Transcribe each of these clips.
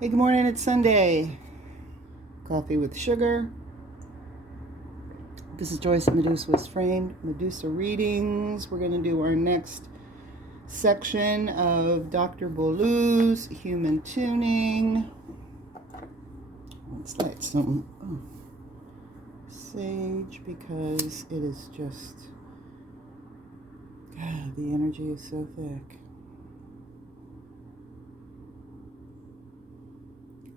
Hey, good morning, it's Sunday. Coffee with sugar. This is Joyce at medusawasframed, Medusa readings. We're going to do our next section of Dr. Beaulieu's human tuning. Let's light some sage because it is just, God, the energy is so thick.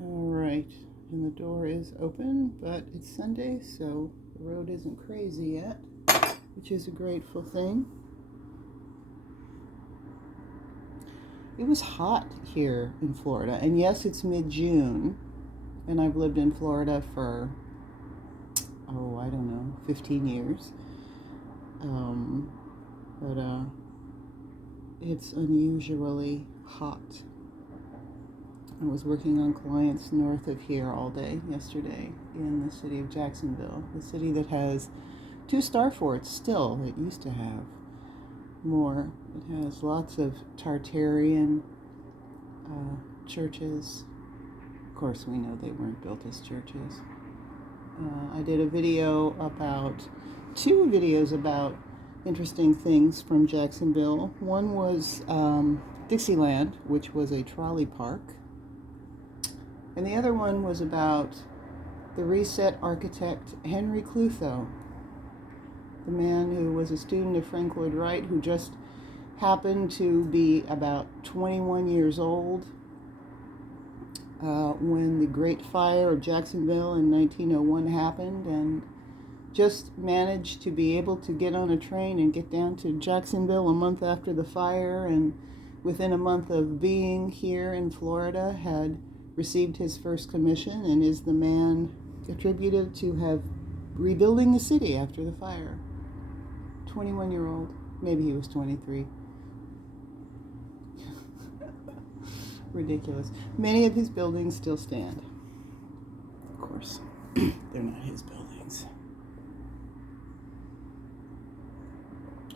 All right, and the door is open, but it's Sunday, so the road isn't crazy yet, which is a grateful thing. It was hot here in Florida, and yes, it's mid-June, and I've lived in Florida for, 15 years. But it's unusually hot. I was working on clients north of here all day yesterday in the city of Jacksonville, the city that has 2 star forts still. It used to have more. It has lots of Tartarian churches. Of course, we know they weren't built as churches. I did a video about, 2 videos about interesting things from Jacksonville. One was Dixieland, which was a trolley park. And the other one was about the reset architect Henry Clutho, the man who was a student of Frank Lloyd Wright, who just happened to be about 21 years old when the Great Fire of Jacksonville in 1901 happened, and just managed to be able to get on a train and get down to Jacksonville a month after the fire, and within a month of being here in Florida had received his first commission and is the man attributed to have rebuilding the city after the fire. 21-year-old. Maybe he was 23. Ridiculous. Many of his buildings still stand. Of course, they're not his buildings.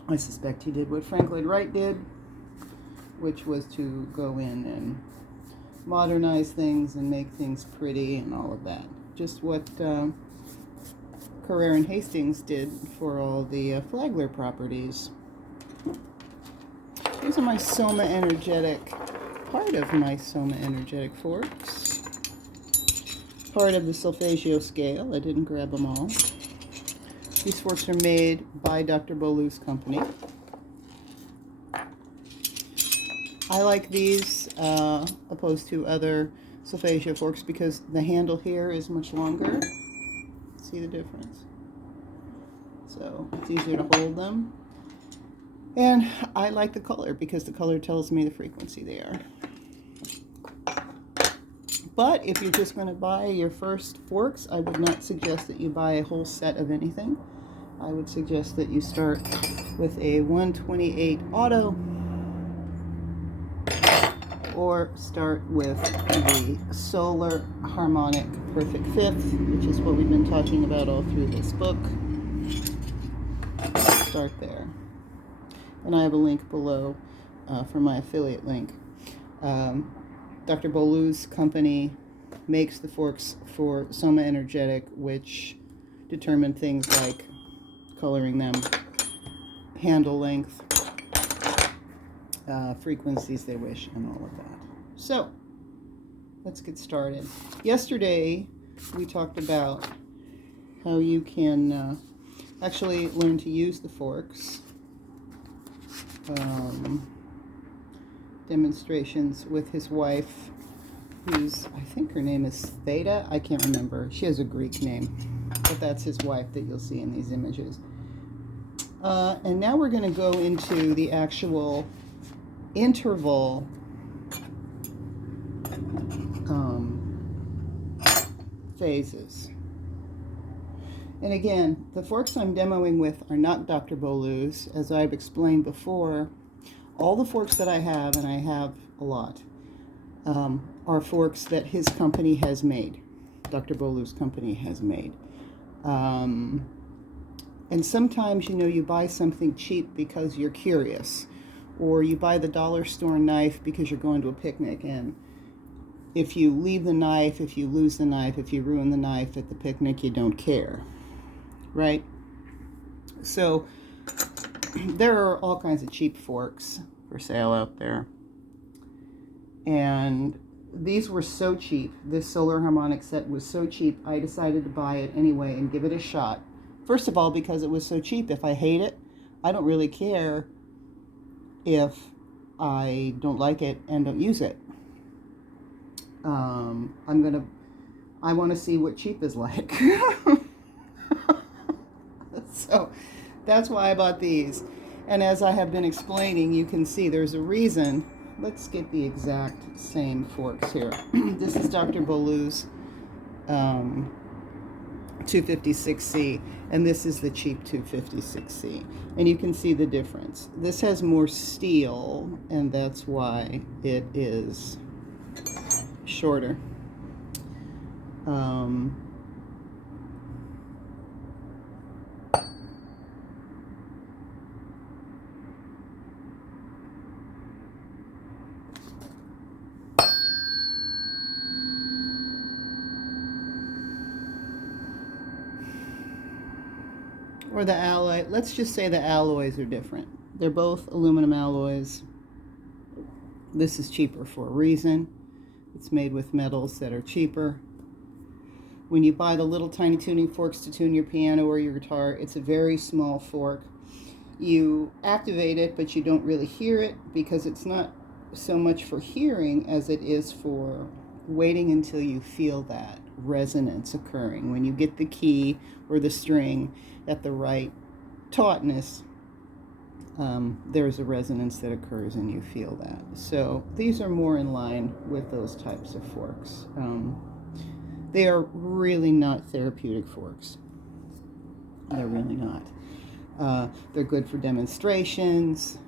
I suspect he did what Frank Lloyd Wright did, which was to go in and modernize things and make things pretty and all of that. Just what Carrere and Hastings did for all the Flagler properties. These are my Soma Energetic, part of my Soma Energetic forks. Part of the Solfeggio scale. I didn't grab them all. These forks are made by Dr. Beaulieu's company. I like these opposed to other Solfeggio forks because the handle here is much longer. See the difference? So it's easier to hold them. And I like the color because the color tells me the frequency they are. But if you're just going to buy your first forks, I would not suggest that you buy a whole set of anything. I would suggest that you start with a 128 auto, or start with the Solar Harmonic Perfect Fifth, which is what we've been talking about all through this book. Start there. And I have a link below for my affiliate link. Dr. Beaulieu's company makes the forks for Soma Energetic, which determine things like coloring them, handle length, frequencies they wish, and all of that. So, let's get started. Yesterday, we talked about how you can actually learn to use the forks. Demonstrations with his wife, who's, I think her name is Theta. I can't remember. She has a Greek name, but that's his wife that you'll see in these images. And now we're going to go into the actual interval phases. And again, the forks I'm demoing with are not Dr. Beaulieu's. As I've explained before, all the forks that I have, and I have a lot, are forks that his company has made. Dr. Beaulieu's company has made. And sometimes, you buy something cheap because you're curious, or you buy the dollar store knife because you're going to a picnic, and if you leave the knife, if you lose the knife, if you ruin the knife at the picnic, you don't care, right? So there are all kinds of cheap forks for sale out there. And these were so cheap. This Solar Harmonic set was so cheap, I decided to buy it anyway and give it a shot. First of all, because it was so cheap. If I hate it, I don't really care if I don't like it and don't use it. I want to see what cheap is like. So that's why I bought these. And as I have been explaining, you can see there's a reason. Let's get the exact same forks here. This is Dr. Beaulieu's 256C, and this is the cheap 256C. And you can see the difference. This has more steel, and that's why it is shorter. Or the alloy, let's just say the alloys are different. They're both aluminum alloys. This is cheaper for a reason. It's made with metals that are cheaper. When you buy the little tiny tuning forks to tune your piano or your guitar, it's a very small fork. You activate it, but you don't really hear it because it's not so much for hearing as it is for waiting until you feel that resonance occurring. When you get the key or the string at the right tautness, there's a resonance that occurs and you feel that. So these are more in line with those types of forks. They are really not therapeutic forks. They're really not. They're good for demonstrations.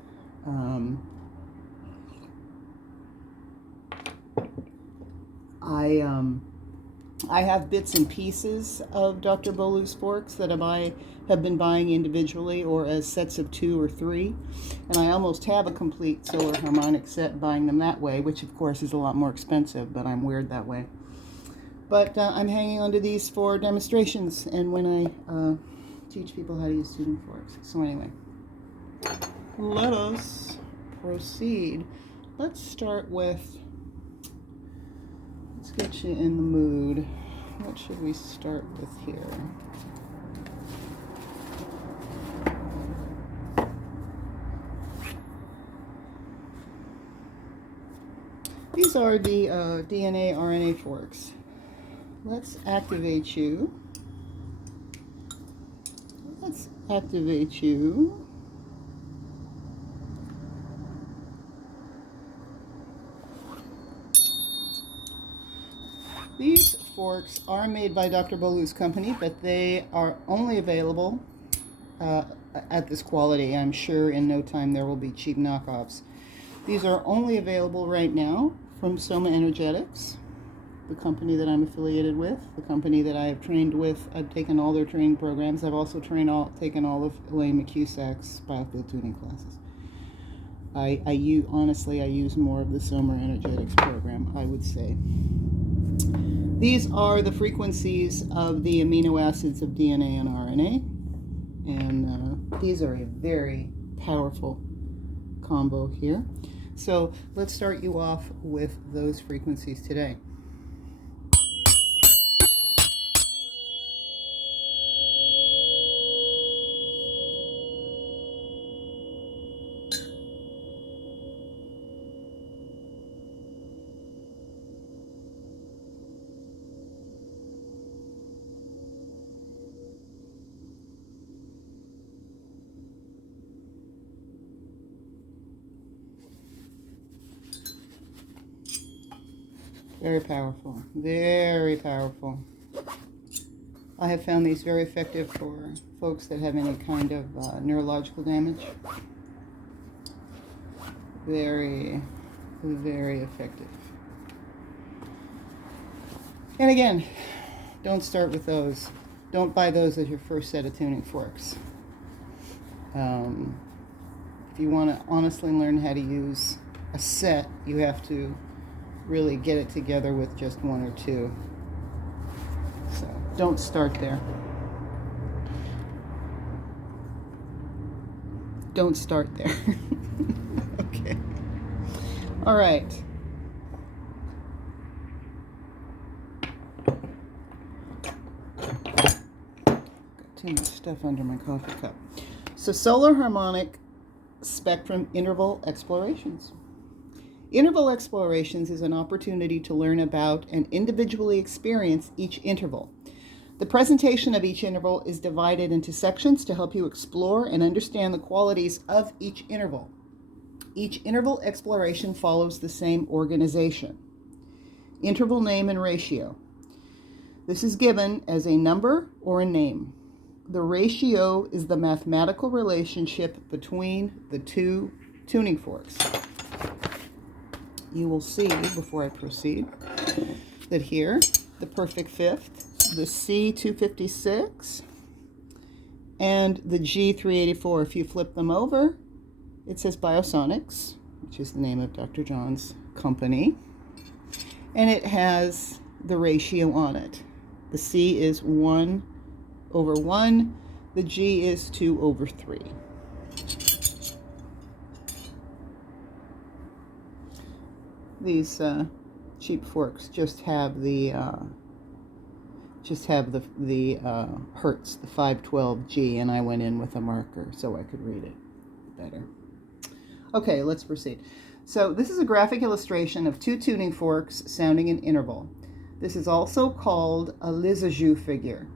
I have bits and pieces of Dr. Beaulieu's forks that I have been buying individually or as sets of 2 or 3. And I almost have a complete Solar Harmonic set buying them that way, which of course is a lot more expensive, but I'm weird that way. But I'm hanging onto these for demonstrations and when I teach people how to use tuning forks. So anyway, let us proceed. Let's start with, let's get you in the mood. What should we start with here? These are the DNA RNA forks. Let's activate you. Let's activate you. These forks are made by Dr. Beaulieu's company, but they are only available at this quality. I'm sure in no time there will be cheap knockoffs. These are only available right now from Soma Energetics, the company that I'm affiliated with, the company that I have trained with. I've taken all their training programs. I've also taken all of Elaine McCusack's biofield tuning classes. Honestly, I use more of the Soma Energetics program, I would say. These are the frequencies of the amino acids of DNA and RNA, and these are a very powerful combo here. So let's start you off with those frequencies today. Very powerful, very powerful. I have found these very effective for folks that have any kind of neurological damage. Very, very effective. And again, don't start with those. Don't buy those as your first set of tuning forks. If you want to honestly learn how to use a set, you have to really get it together with just one or two. So don't start there. Don't start there. Okay. All right. Got too much stuff under my coffee cup. So Solar Harmonic Spectrum Interval Explorations. Interval explorations is an opportunity to learn about and individually experience each interval. The presentation of each interval is divided into sections to help you explore and understand the qualities of each interval. Each interval exploration follows the same organization. Interval name and ratio. This is given as a number or a name. The ratio is the mathematical relationship between the two tuning forks. You will see, before I proceed, that here, the perfect fifth, the C256, and the G384, if you flip them over, it says Biosonics, which is the name of Dr. John's company, and it has the ratio on it. The C is 1/1, the G is 2/3. These cheap forks just have the hertz, the 512G, and I went in with a marker so I could read it better. Okay, let's proceed. So this is a graphic illustration of two tuning forks sounding an interval. This is also called a Lissajous figure.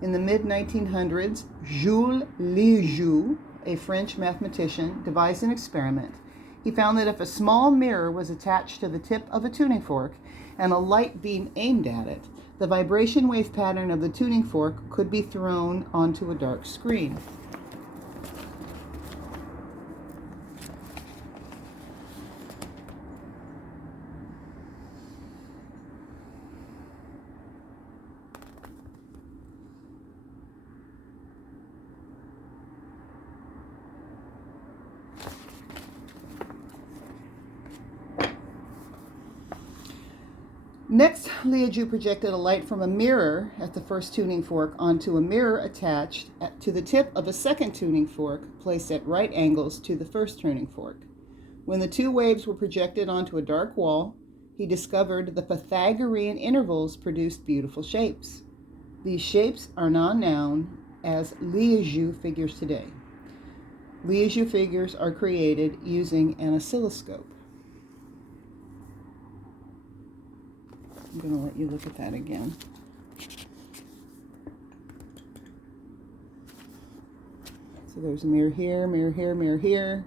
In the mid-1900s, Jules Lissajous, a French mathematician, devised an experiment. He found that if a small mirror was attached to the tip of a tuning fork and a light beam aimed at it, the vibration wave pattern of the tuning fork could be thrown onto a dark screen. Next, Lissajous projected a light from a mirror at the first tuning fork onto a mirror attached to the tip of a second tuning fork placed at right angles to the first tuning fork. When the two waves were projected onto a dark wall, he discovered the Pythagorean intervals produced beautiful shapes. These shapes are now known as Lissajous figures today. Lissajous figures are created using an oscilloscope. I'm going to let you look at that again. So there's a mirror here, mirror here, mirror here.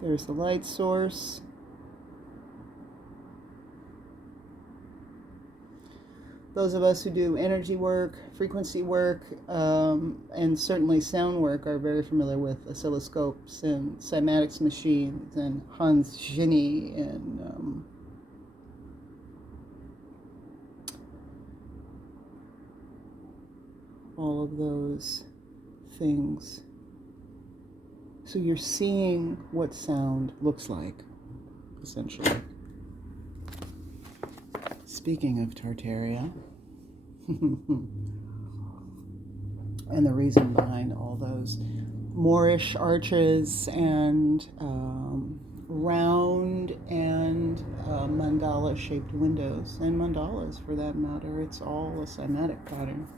There's the light source. Those of us who do energy work, frequency work, and certainly sound work are very familiar with oscilloscopes and cymatics machines and Hans Genie and all of those things. So you're seeing what sound looks like, essentially. Speaking of Tartaria, and the reason behind all those Moorish arches and round and mandala-shaped windows, and mandalas for that matter, it's all a cymatic pattern.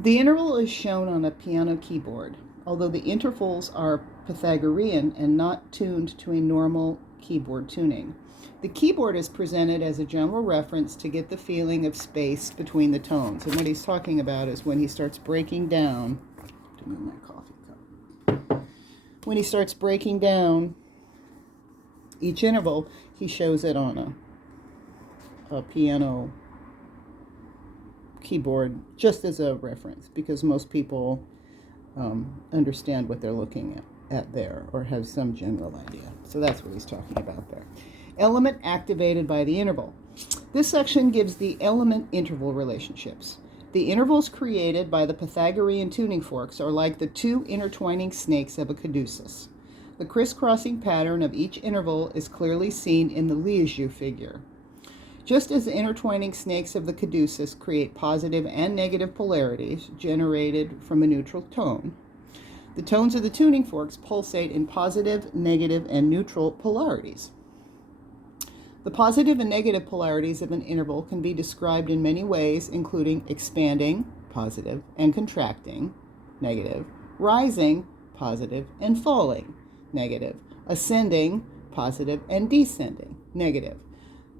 The interval is shown on a piano keyboard, although the intervals are Pythagorean and not tuned to a normal keyboard tuning. The keyboard is presented as a general reference to get the feeling of space between the tones. And what he's talking about is when he starts breaking down, to move my coffee cup. When he starts breaking down each interval, he shows it on a piano keyboard just as a reference, because most people understand what they're looking at there, or have some general idea. So that's what he's talking about there. Element activated by the interval. This section gives the element interval relationships. The intervals created by the Pythagorean tuning forks are like the two intertwining snakes of a caduceus. The crisscrossing pattern of each interval is clearly seen in the Liouville figure. Just as the intertwining snakes of the caduceus create positive and negative polarities generated from a neutral tone, the tones of the tuning forks pulsate in positive, negative, and neutral polarities. The positive and negative polarities of an interval can be described in many ways, including expanding, positive, and contracting, negative, rising, positive, and falling, negative, ascending, positive, and descending, negative.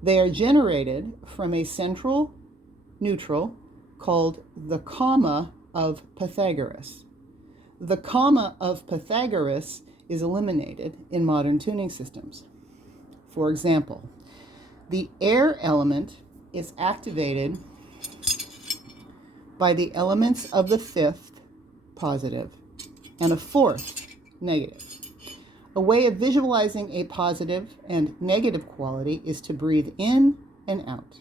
They are generated from a central neutral called the comma of Pythagoras. The comma of Pythagoras is eliminated in modern tuning systems. For example, the air element is activated by the elements of the fifth, positive, and a fourth, negative. A way of visualizing a positive and negative quality is to breathe in and out.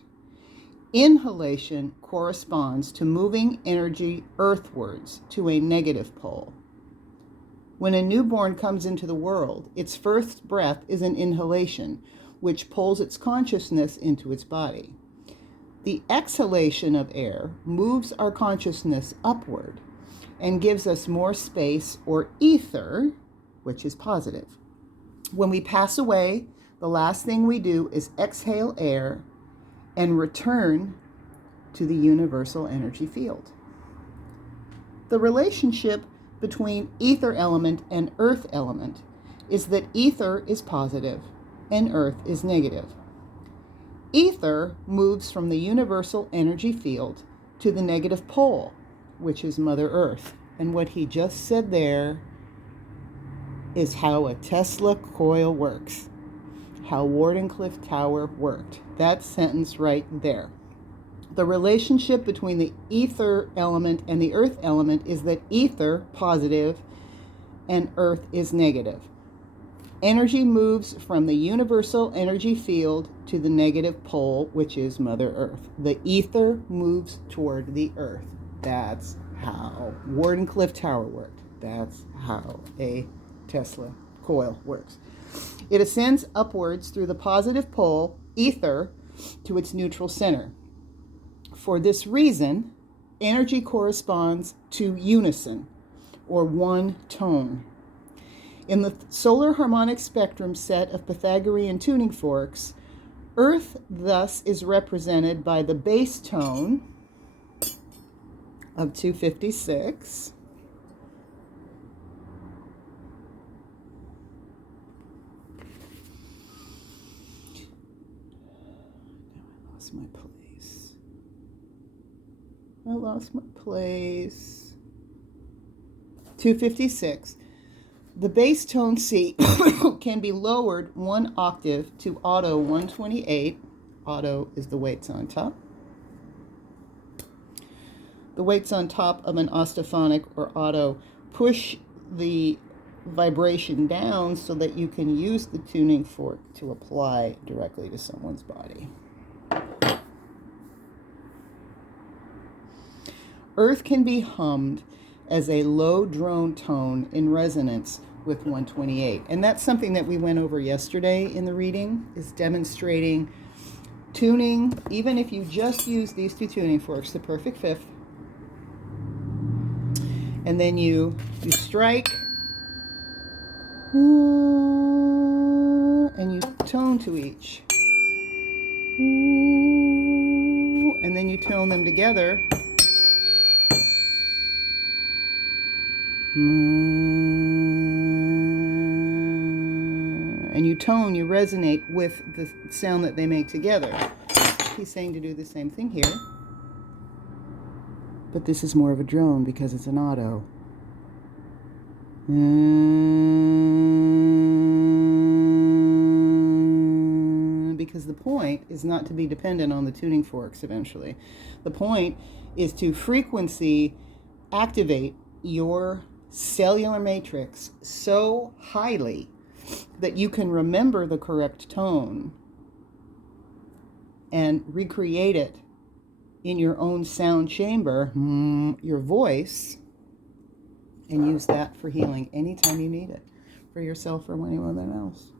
Inhalation corresponds to moving energy earthwards to a negative pole. When a newborn comes into the world, its first breath is an inhalation, which pulls its consciousness into its body. The exhalation of air moves our consciousness upward and gives us more space or ether, which is positive. When we pass away, the last thing we do is exhale air and return to the universal energy field. The relationship between ether element and earth element is that ether is positive and earth is negative. Ether moves from the universal energy field to the negative pole, which is Mother Earth. And what he just said there is how a Tesla coil works, how Wardenclyffe Tower worked. That sentence right there. The relationship between the ether element and the earth element is that ether, positive, and earth is negative. Energy moves from the universal energy field to the negative pole, which is Mother Earth. The ether moves toward the earth. That's how Wardenclyffe Tower worked. That's how a Tesla coil works. It ascends upwards through the positive pole, ether, to its neutral center. For this reason, energy corresponds to unison, or one tone. In the Solar Harmonic Spectrum set of Pythagorean tuning forks, Earth thus is represented by the bass tone of 256, I lost my place. 256. The bass tone C can be lowered one octave to auto 128. Auto is the weights on top. The weights on top of an ostophonic or auto push the vibration down so that you can use the tuning fork to apply directly to someone's body. Earth can be hummed as a low drone tone in resonance with 128. And that's something that we went over yesterday in the reading, is demonstrating tuning, even if you just use these two tuning forks, the perfect fifth, and then you strike, and you tone to each, and then you tone them together. And you tone, you resonate with the sound that they make together. He's saying to do the same thing here, but this is more of a drone because it's an auto. Because the point is not to be dependent on the tuning forks eventually. The point is to frequency activate your cellular matrix so highly that you can remember the correct tone and recreate it in your own sound chamber, your voice, and use that for healing anytime you need it. for yourself or anyone else,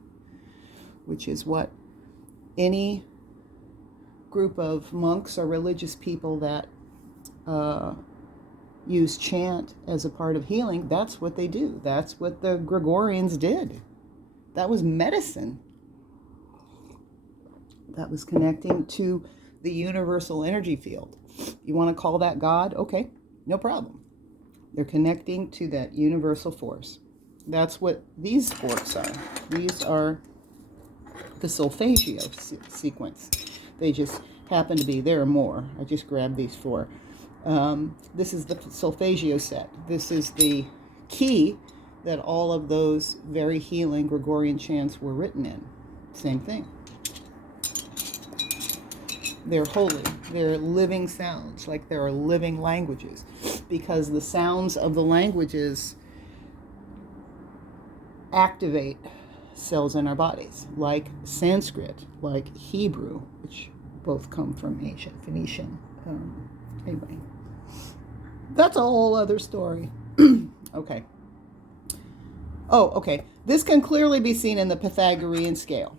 which is what any group of monks or religious people that use chant as a part of healing, that's what they do. That's what the Gregorians did. That was medicine. That was connecting to the universal energy field. You want to call that God? Okay, no problem. They're connecting to that universal force. That's what these forks are. These are the solfeggio sequence. They just happen to be, there are more. I just grabbed these four. This is the solfeggio set. This is the key that all of those very healing Gregorian chants were written in. Same thing. They're holy. They're living sounds, like there are living languages, because the sounds of the languages activate cells in our bodies, like Sanskrit, like Hebrew, which both come from ancient Phoenician. Anyway, that's a whole other story. Okay. Oh, okay. This can clearly be seen in the Pythagorean scale.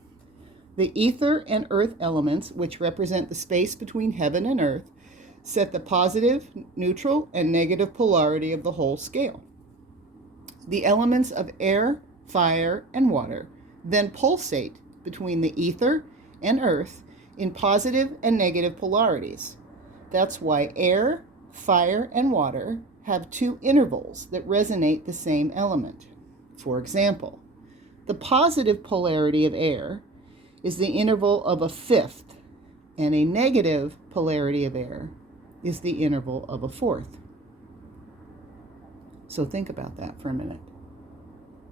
The ether and earth elements, which represent the space between heaven and earth, set the positive, neutral, and negative polarity of the whole scale. The elements of air, fire, and water then pulsate between the ether and earth in positive and negative polarities. That's why air, fire, and water have two intervals that resonate the same element. For example, the positive polarity of air is the interval of a fifth, and a negative polarity of air is the interval of a fourth. So think about that for a minute.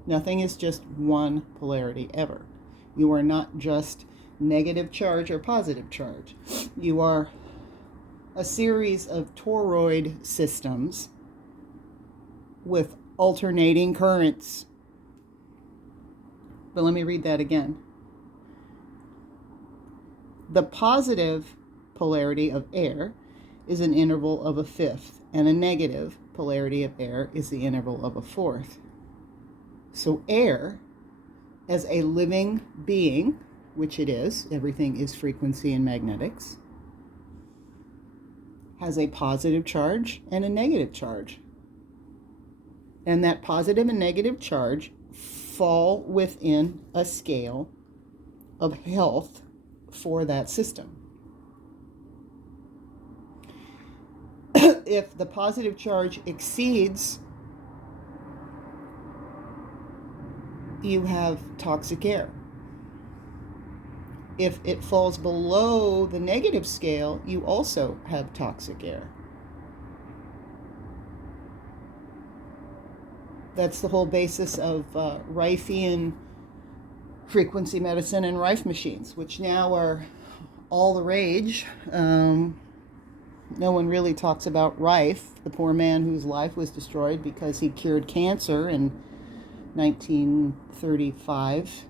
Nothing is just one polarity ever. You are not just negative charge or positive charge. You are a series of toroid systems with alternating currents. But let me read that again. The positive polarity of air is an interval of a fifth, and a negative polarity of air is the interval of a fourth. So air, as a living being, which it is, everything is frequency and magnetics, has a positive charge and a negative charge. And that positive and negative charge fall within a scale of health for that system. If the positive charge exceeds, you have toxic air. If it falls below the negative scale, you also have toxic air. That's the whole basis of Rifean frequency medicine and Rife machines, which now are all the rage. No one really talks about Rife, the poor man whose life was destroyed because he cured cancer in 1935.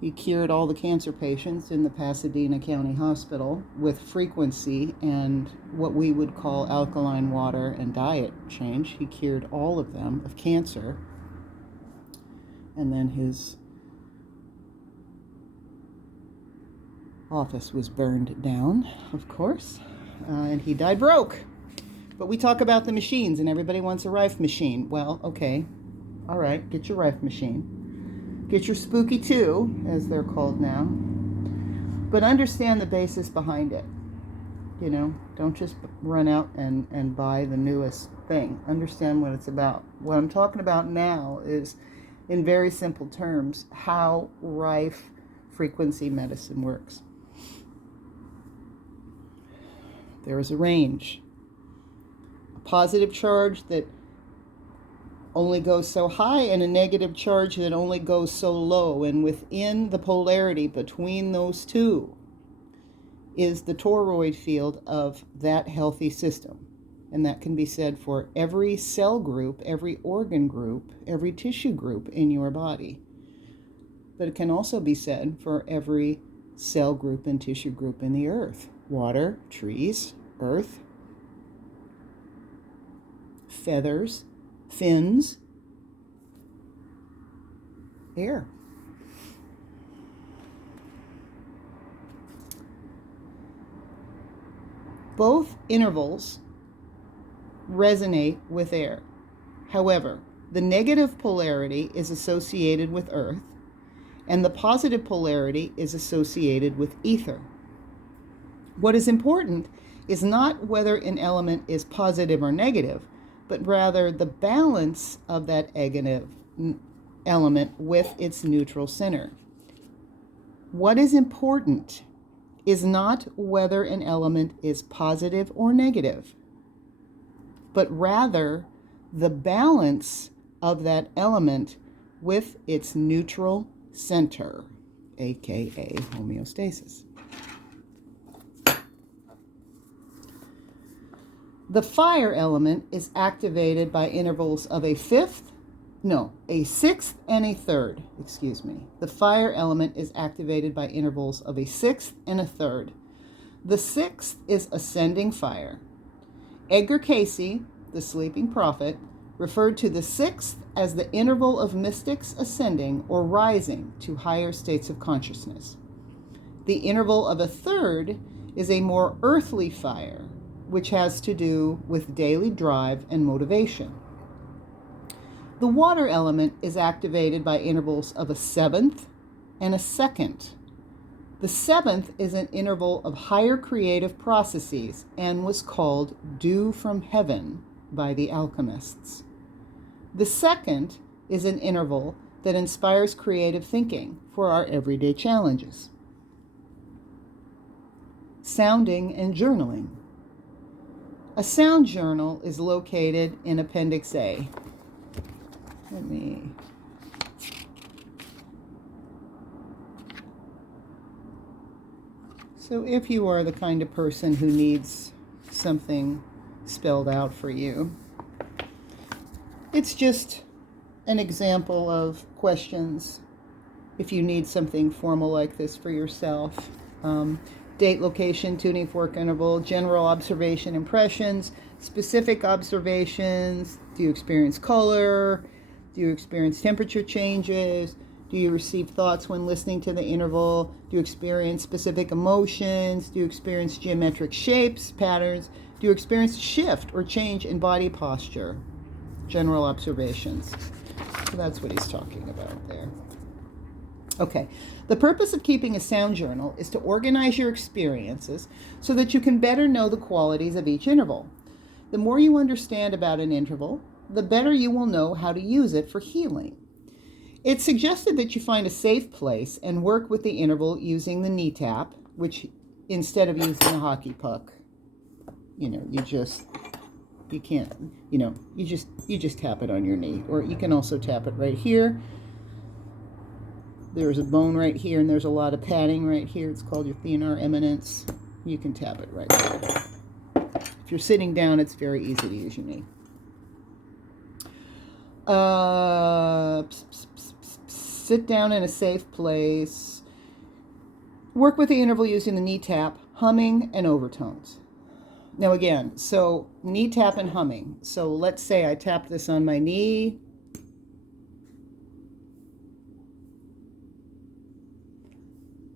He cured all the cancer patients in the Pasadena County Hospital with frequency and what we would call alkaline water and diet change. He cured all of them of cancer. And then his office was burned down, of course, and he died broke. But we talk about the machines, and everybody wants a Rife machine. Well, okay, all right, get your Rife machine. Get your Spooky 2, as they're called now. But understand the basis behind it. You know, don't just run out and buy the newest thing. Understand what it's about. What I'm talking about now is, in very simple terms, how Rife frequency medicine works. There is a range. A positive charge that only goes so high, and a negative charge that only goes so low. And within the polarity between those two is the toroid field of that healthy system. And that can be said for every cell group, every organ group, every tissue group in your body. But it can also be said for every cell group and tissue group in the earth. Water, trees, earth, feathers, fins, air. Both intervals resonate with air. However, the negative polarity is associated with earth, and the positive polarity is associated with ether. What is important is not whether an element is positive or negative, but rather the balance of that element with its neutral center. What is important is not whether an element is positive or negative, but rather the balance of that element with its neutral center, aka homeostasis. The fire element is activated by intervals of a sixth and a third. The fire element is activated by intervals of a sixth and a third. The sixth is ascending fire. Edgar Cayce, the sleeping prophet, referred to the sixth as the interval of mystics ascending or rising to higher states of consciousness. The interval of a third is a more earthly fire, which has to do with daily drive and motivation. The water element is activated by intervals of a seventh and a second. The seventh is an interval of higher creative processes and was called dew from heaven by the alchemists. The second is an interval that inspires creative thinking for our everyday challenges. Sounding and journaling. A sound journal is located in Appendix A. So if you are the kind of person who needs something spelled out for you, it's just an example of questions if you need something formal like this for yourself. Date, location, tuning fork interval, general observation, impressions, specific observations. Do you experience color? Do you experience temperature changes? Do you receive thoughts when listening to the interval? Do you experience specific emotions? Do you experience geometric shapes, patterns? Do you experience shift or change in body posture? General observations. So that's what he's talking about there. Okay, the purpose of keeping a sound journal is to organize your experiences so that you can better know the qualities of each interval. The more you understand about an interval, the better you will know how to use it for healing. It's suggested that you find a safe place and work with the interval using the knee tap, which instead of using a hockey puck, you just tap it on your knee. Or you can also tap it right here. There's a bone right here, and there's a lot of padding right here. It's called your thenar eminence. You can tap it right there. If you're sitting down, it's very easy to use your knee. Sit down in a safe place. Work with the interval using the knee tap, humming, and overtones. Now again, so knee tap and humming. So let's say I tap this on my knee.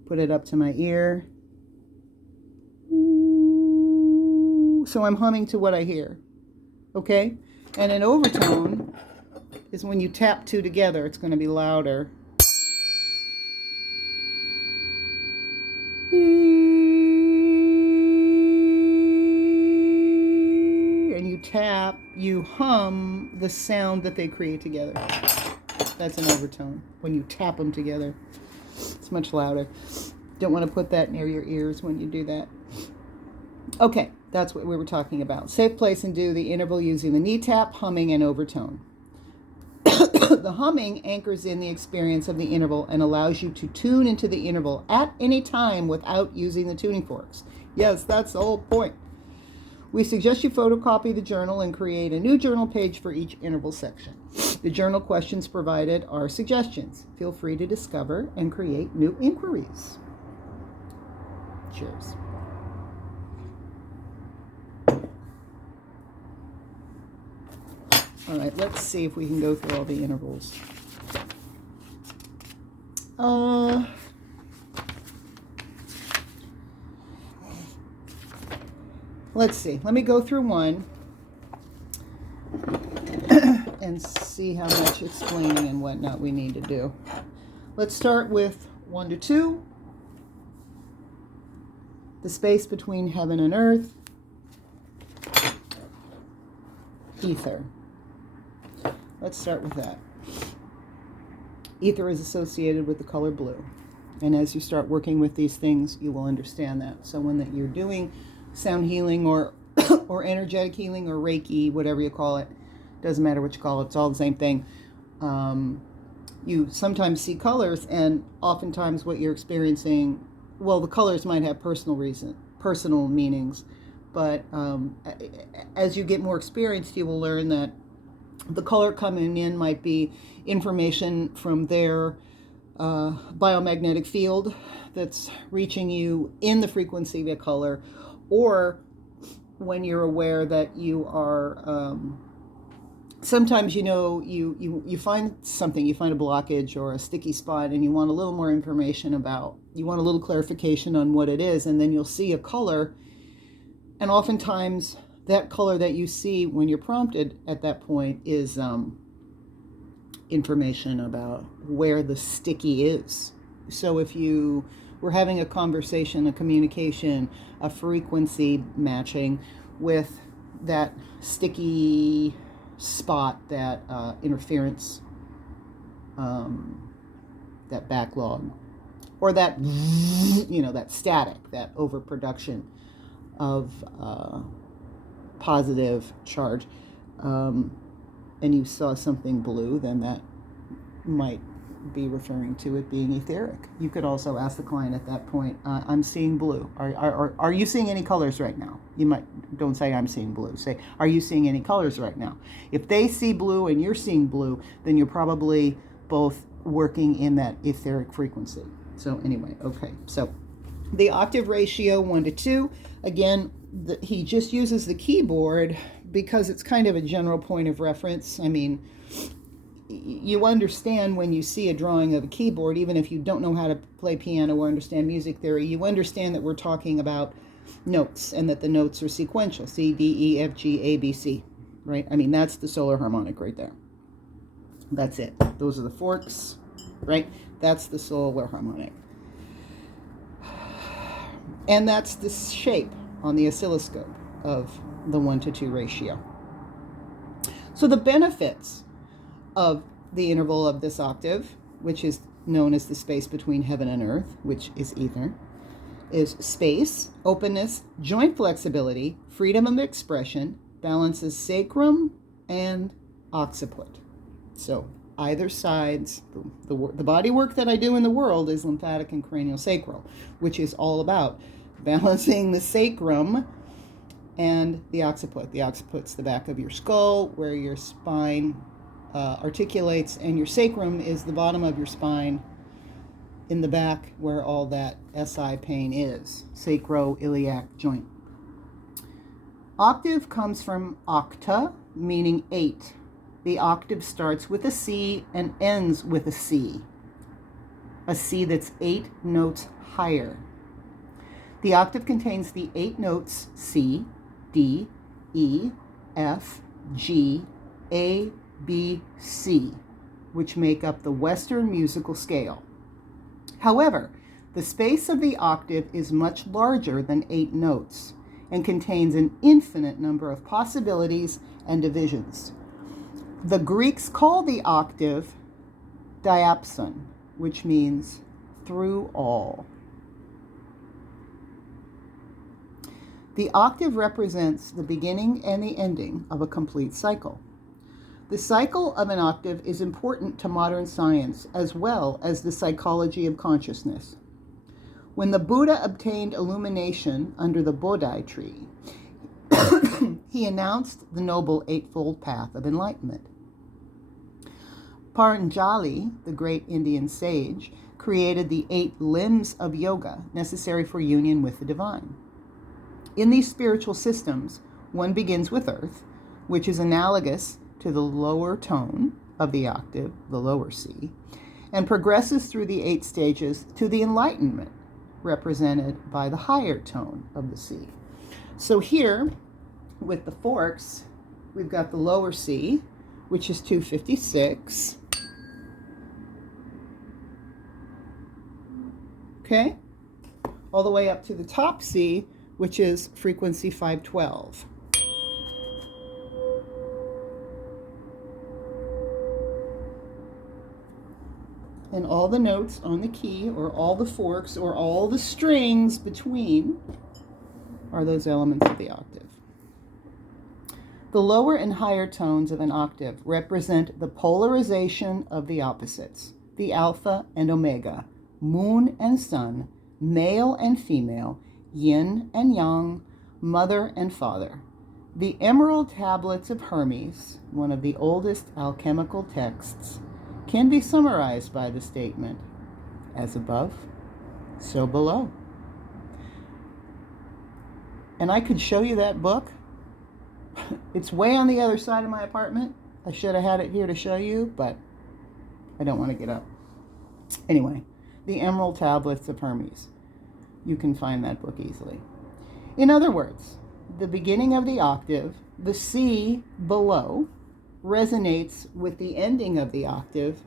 Put it up to my ear. So I'm humming to what I hear. Okay? And an overtone is when you tap two together, it's going to be louder. And you tap, you hum the sound that they create together. That's an overtone. When you tap them together, it's much louder. Don't want to put that near your ears when you do that. Okay, that's what we were talking about. Safe place and do the interval using the knee tap, humming, and overtone. The humming anchors in the experience of the interval and allows you to tune into the interval at any time without using the tuning forks. Yes, that's the whole point. We suggest you photocopy the journal and create a new journal page for each interval section. The journal questions provided are suggestions. Feel free to discover and create new inquiries. Cheers. All right, let's see if we can go through all the intervals. Let's see. Let me go through one and see how much explaining and whatnot we need to do. Let's start with 1 to 2. The space between heaven and earth. Ether. Let's start with that. Ether is associated with the color blue. And as you start working with these things, you will understand that. So when you're doing sound healing or or energetic healing or Reiki, whatever you call it, doesn't matter what you call it, it's all the same thing. You sometimes see colors, and oftentimes what you're experiencing, well, the colors might have personal meanings, but as you get more experienced, you will learn that the color coming in might be information from their biomagnetic field that's reaching you in the frequency of a color, or when you're aware that you are sometimes, you find something, you find a blockage or a sticky spot, and you want a little more information you want a little clarification on what it is, and then you'll see a color, and oftentimes that color that you see when you're prompted at that point is information about where the sticky is. So if you were having a conversation, a communication, a frequency matching with that sticky spot, that interference, that backlog, or that that static, that overproduction of positive charge, and you saw something blue, then that might be referring to it being etheric. You could also ask the client at that point, I'm seeing blue. Are you seeing any colors right now? Don't say I'm seeing blue. Say, are you seeing any colors right now? If they see blue and you're seeing blue, then you're probably both working in that etheric frequency. So anyway, okay. So the octave ratio 1 to 2. Again, he just uses the keyboard because it's kind of a general point of reference. I mean, you understand when you see a drawing of a keyboard, even if you don't know how to play piano or understand music theory, you understand that we're talking about notes and that the notes are sequential. C, D, E, F, G, A, B, C, right? I mean, that's the solar harmonic right there. That's it. Those are the forks, right? That's the solar harmonic. And that's the shape on the oscilloscope of the 1 to 2 ratio. So the benefits of the interval of this octave, which is known as the space between heaven and earth, which is ether, is space, openness, joint flexibility, freedom of expression, balances sacrum and occiput. So either sides, the body work that I do in the world is lymphatic and craniosacral, which is all about balancing the sacrum and the occiput. The occiput's the back of your skull, where your spine articulates, and your sacrum is the bottom of your spine in the back where all that SI pain is, sacroiliac joint. Octave comes from octa, meaning 8. The octave starts with a C and ends with a C that's 8 notes higher. The octave contains the 8 notes C, D, E, F, G, A, B, C, which make up the Western musical scale. However, the space of the octave is much larger than 8 notes and contains an infinite number of possibilities and divisions. The Greeks call the octave diapason, which means through all. The octave represents the beginning and the ending of a complete cycle. The cycle of an octave is important to modern science as well as the psychology of consciousness. When the Buddha obtained illumination under the Bodhi tree, he announced the noble eightfold path of enlightenment. Paranjali, the great Indian sage, created the 8 limbs of yoga necessary for union with the divine. In these spiritual systems, one begins with earth, which is analogous to the lower tone of the octave, the lower C, and progresses through the 8 stages to the enlightenment, represented by the higher tone of the C. So here, with the forks, we've got the lower C, which is 256. Okay? All the way up to the top C, which is frequency 512. And all the notes on the key, or all the forks, or all the strings between are those elements of the octave. The lower and higher tones of an octave represent the polarization of the opposites, the alpha and omega, moon and sun, male and female, yin and yang, mother and father. The Emerald Tablets of Hermes, one of the oldest alchemical texts, can be summarized by the statement, as above, so below. And I could show you that book. It's way on the other side of my apartment. I should have had it here to show you, but I don't want to get up. Anyway, the Emerald Tablets of Hermes. You can find that book easily. In other words, the beginning of the octave, the C below, resonates with the ending of the octave,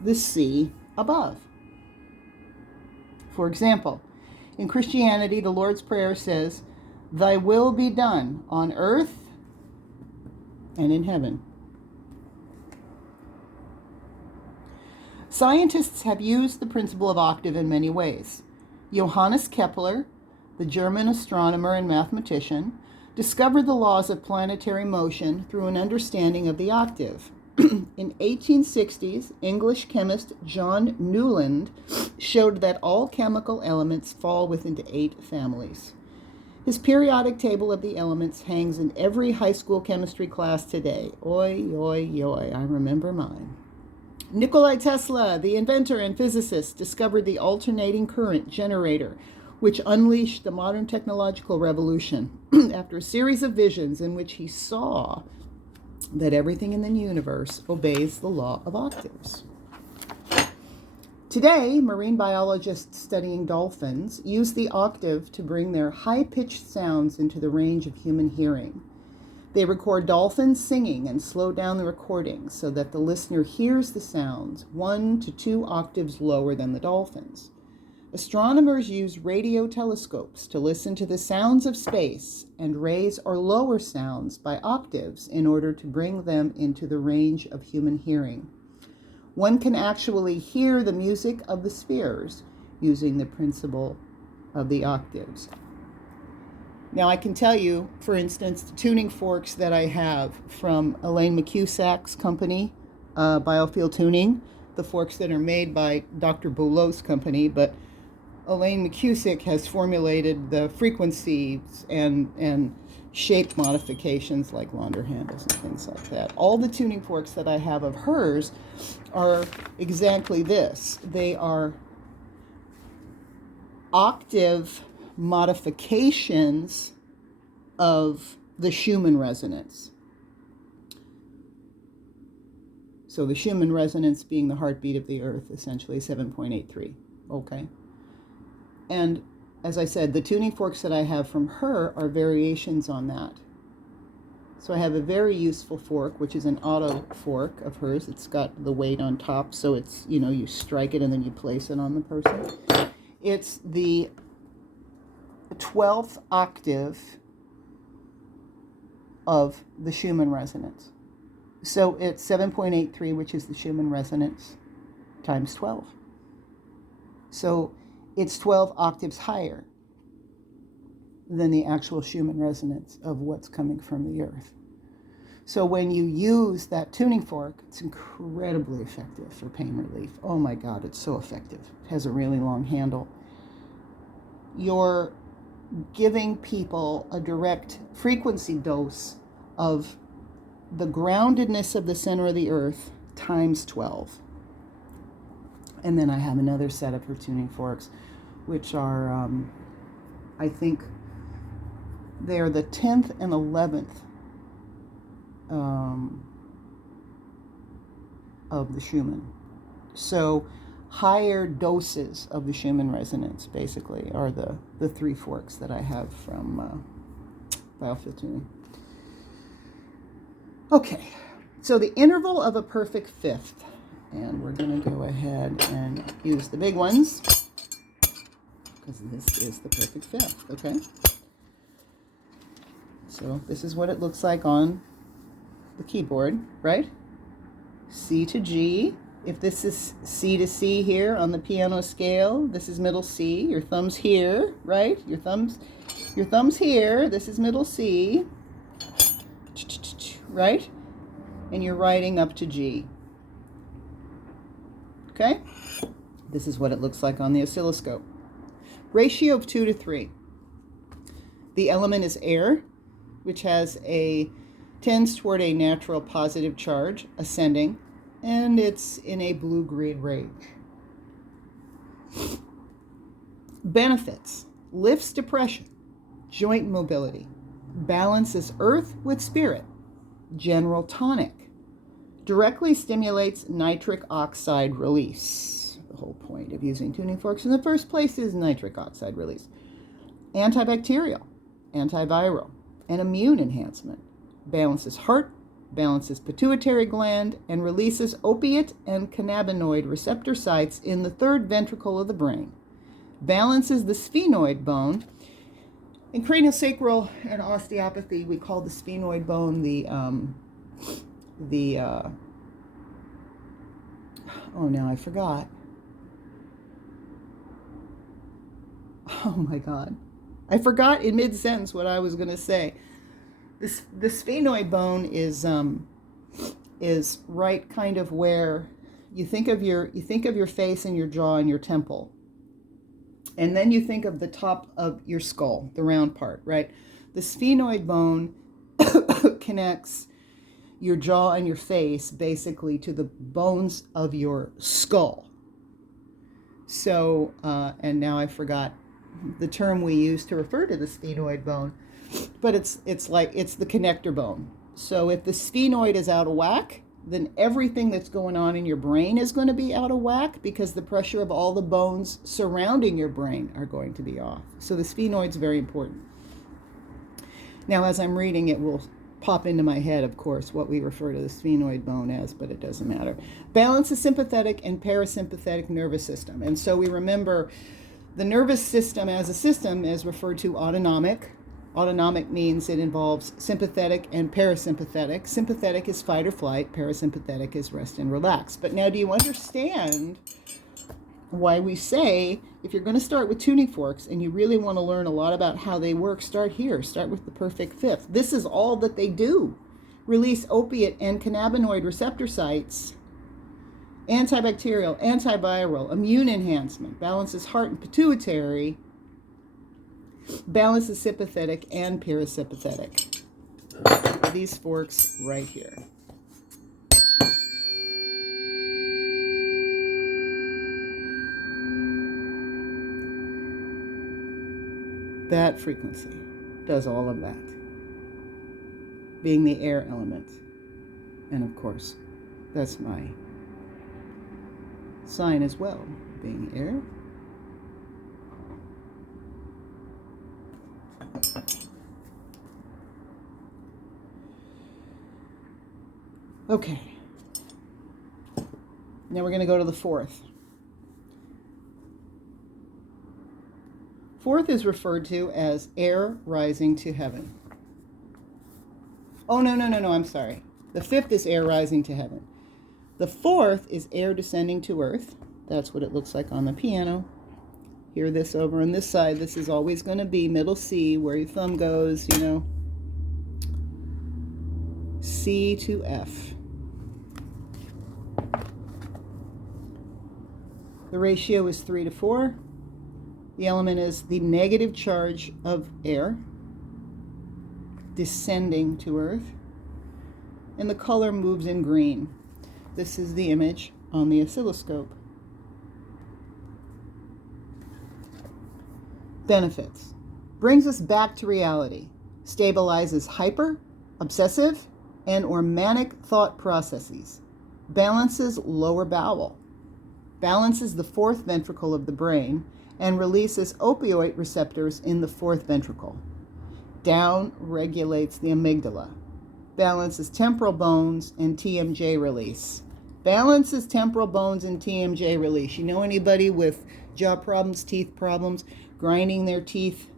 the C above. For example, in Christianity, the Lord's Prayer says, "Thy will be done on earth and in heaven." Scientists have used the principle of octave in many ways. Johannes Kepler, the German astronomer and mathematician, discovered the laws of planetary motion through an understanding of the octave. In 1860s, English chemist John Newland showed that all chemical elements fall within 8 families. His periodic table of the elements hangs in every high school chemistry class today. Oi, oi, oi, I remember mine. Nikola Tesla, the inventor and physicist, discovered the alternating current generator, which unleashed the modern technological revolution after a series of visions in which he saw that everything in the universe obeys the law of octaves. Today, marine biologists studying dolphins use the octave to bring their high-pitched sounds into the range of human hearing. They record dolphins singing and slow down the recording so that the listener hears the sounds 1 to 2 octaves lower than the dolphins. Astronomers use radio telescopes to listen to the sounds of space and raise or lower sounds by octaves in order to bring them into the range of human hearing. One can actually hear the music of the spheres using the principle of the octaves. Now I can tell you, for instance, the tuning forks that I have from Elaine McCusack's company, Biofield Tuning, the forks that are made by Dr. Beaulieu's company, but Elaine McCusack has formulated the frequencies and shape modifications like launder handles and things like that. All the tuning forks that I have of hers are exactly this. They are octave modifications of the Schumann resonance. So the Schumann resonance being the heartbeat of the earth, essentially 7.83. Okay. And as I said, the tuning forks that I have from her are variations on that. So I have a very useful fork, which is an auto fork of hers. It's got the weight on top, so it's, you strike it and then you place it on the person. It's the 12th octave of the Schumann resonance. So it's 7.83, which is the Schumann resonance, times 12. So it's 12 octaves higher than the actual Schumann resonance of what's coming from the earth. So when you use that tuning fork, it's incredibly effective for pain relief. Oh my God, it's so effective. It has a really long handle. You're giving people a direct frequency dose of the groundedness of the center of the earth times 12. And then I have another set of her tuning forks, which are, I think, they're the 10th and 11th of the Schumann. So higher doses of the Schumann resonance, basically, are the 3 forks that I have from biofield tuning. Okay, so the interval of a perfect fifth, and we're going to go ahead and use the big ones, because this is the perfect fifth, okay? So this is what it looks like on the keyboard, right? C to G. If this is C to C here on the piano scale, this is middle C. Your thumb's here, right? Your thumb's here. This is middle C, right? And you're writing up to G. Okay? This is what it looks like on the oscilloscope. Ratio of 2 to 3. The element is air, which tends toward a natural positive charge, ascending, and it's in a blue-green range. Benefits: lifts depression, joint mobility, balances earth with spirit, general tonic, directly stimulates nitric oxide release. The whole point of using tuning forks in the first place is nitric oxide release. Antibacterial, antiviral, and immune enhancement. Balances heart, balances pituitary gland, and releases opiate and cannabinoid receptor sites in the third ventricle of the brain. Balances the sphenoid bone. In craniosacral and osteopathy, we call the sphenoid bone oh, now I forgot. Oh my God. I forgot in mid-sentence what I was going to say. The sphenoid bone is right kind of where you think of your face and your jaw and your temple. And then you think of the top of your skull, the round part, right? The sphenoid bone connects your jaw and your face basically to the bones of your skull. So, and now I forgot the term we use to refer to the sphenoid bone, but it's the connector bone. So if the sphenoid is out of whack, then everything that's going on in your brain is going to be out of whack, because the pressure of all the bones surrounding your brain are going to be off. So the sphenoid's very important. Now, as I'm reading, it will pop into my head, of course, what we refer to the sphenoid bone as, but it doesn't matter. Balance the sympathetic and parasympathetic nervous system. And so we remember the nervous system as a system is referred to autonomic. Autonomic means it involves sympathetic and parasympathetic. Sympathetic is fight or flight. Parasympathetic is rest and relax. But now, do you understand why we say, if you're going to start with tuning forks and you really want to learn a lot about how they work, start here. Start with the perfect fifth. This is all that they do. Release opiate and cannabinoid receptor sites, antibacterial, antiviral, immune enhancement, balances heart and pituitary, balances sympathetic and parasympathetic. These forks right here. That frequency does all of that, being the air element. And of course, that's my sign as well, being air. Okay. Now we're going to go to the fourth. Fourth is referred to as air rising to heaven. Oh, no, I'm sorry. The fifth is air rising to heaven. The fourth is air descending to earth. That's what it looks like on the piano. Hear this over on this side. This is always going to be middle C, where your thumb goes, you know. C to F. The ratio is 3 to 4. The element is the negative charge of air descending to earth. And the color moves in green. This is the image on the oscilloscope. Benefits. Brings us back to reality. Stabilizes hyper, obsessive, and or manic thought processes. Balances lower bowel. balances the fourth ventricle of the brain, and releases opioid receptors in the fourth ventricle. Down regulates the amygdala, balances temporal bones and TMJ release. Balances temporal bones and TMJ release. You know anybody with jaw problems, teeth problems, grinding their teeth?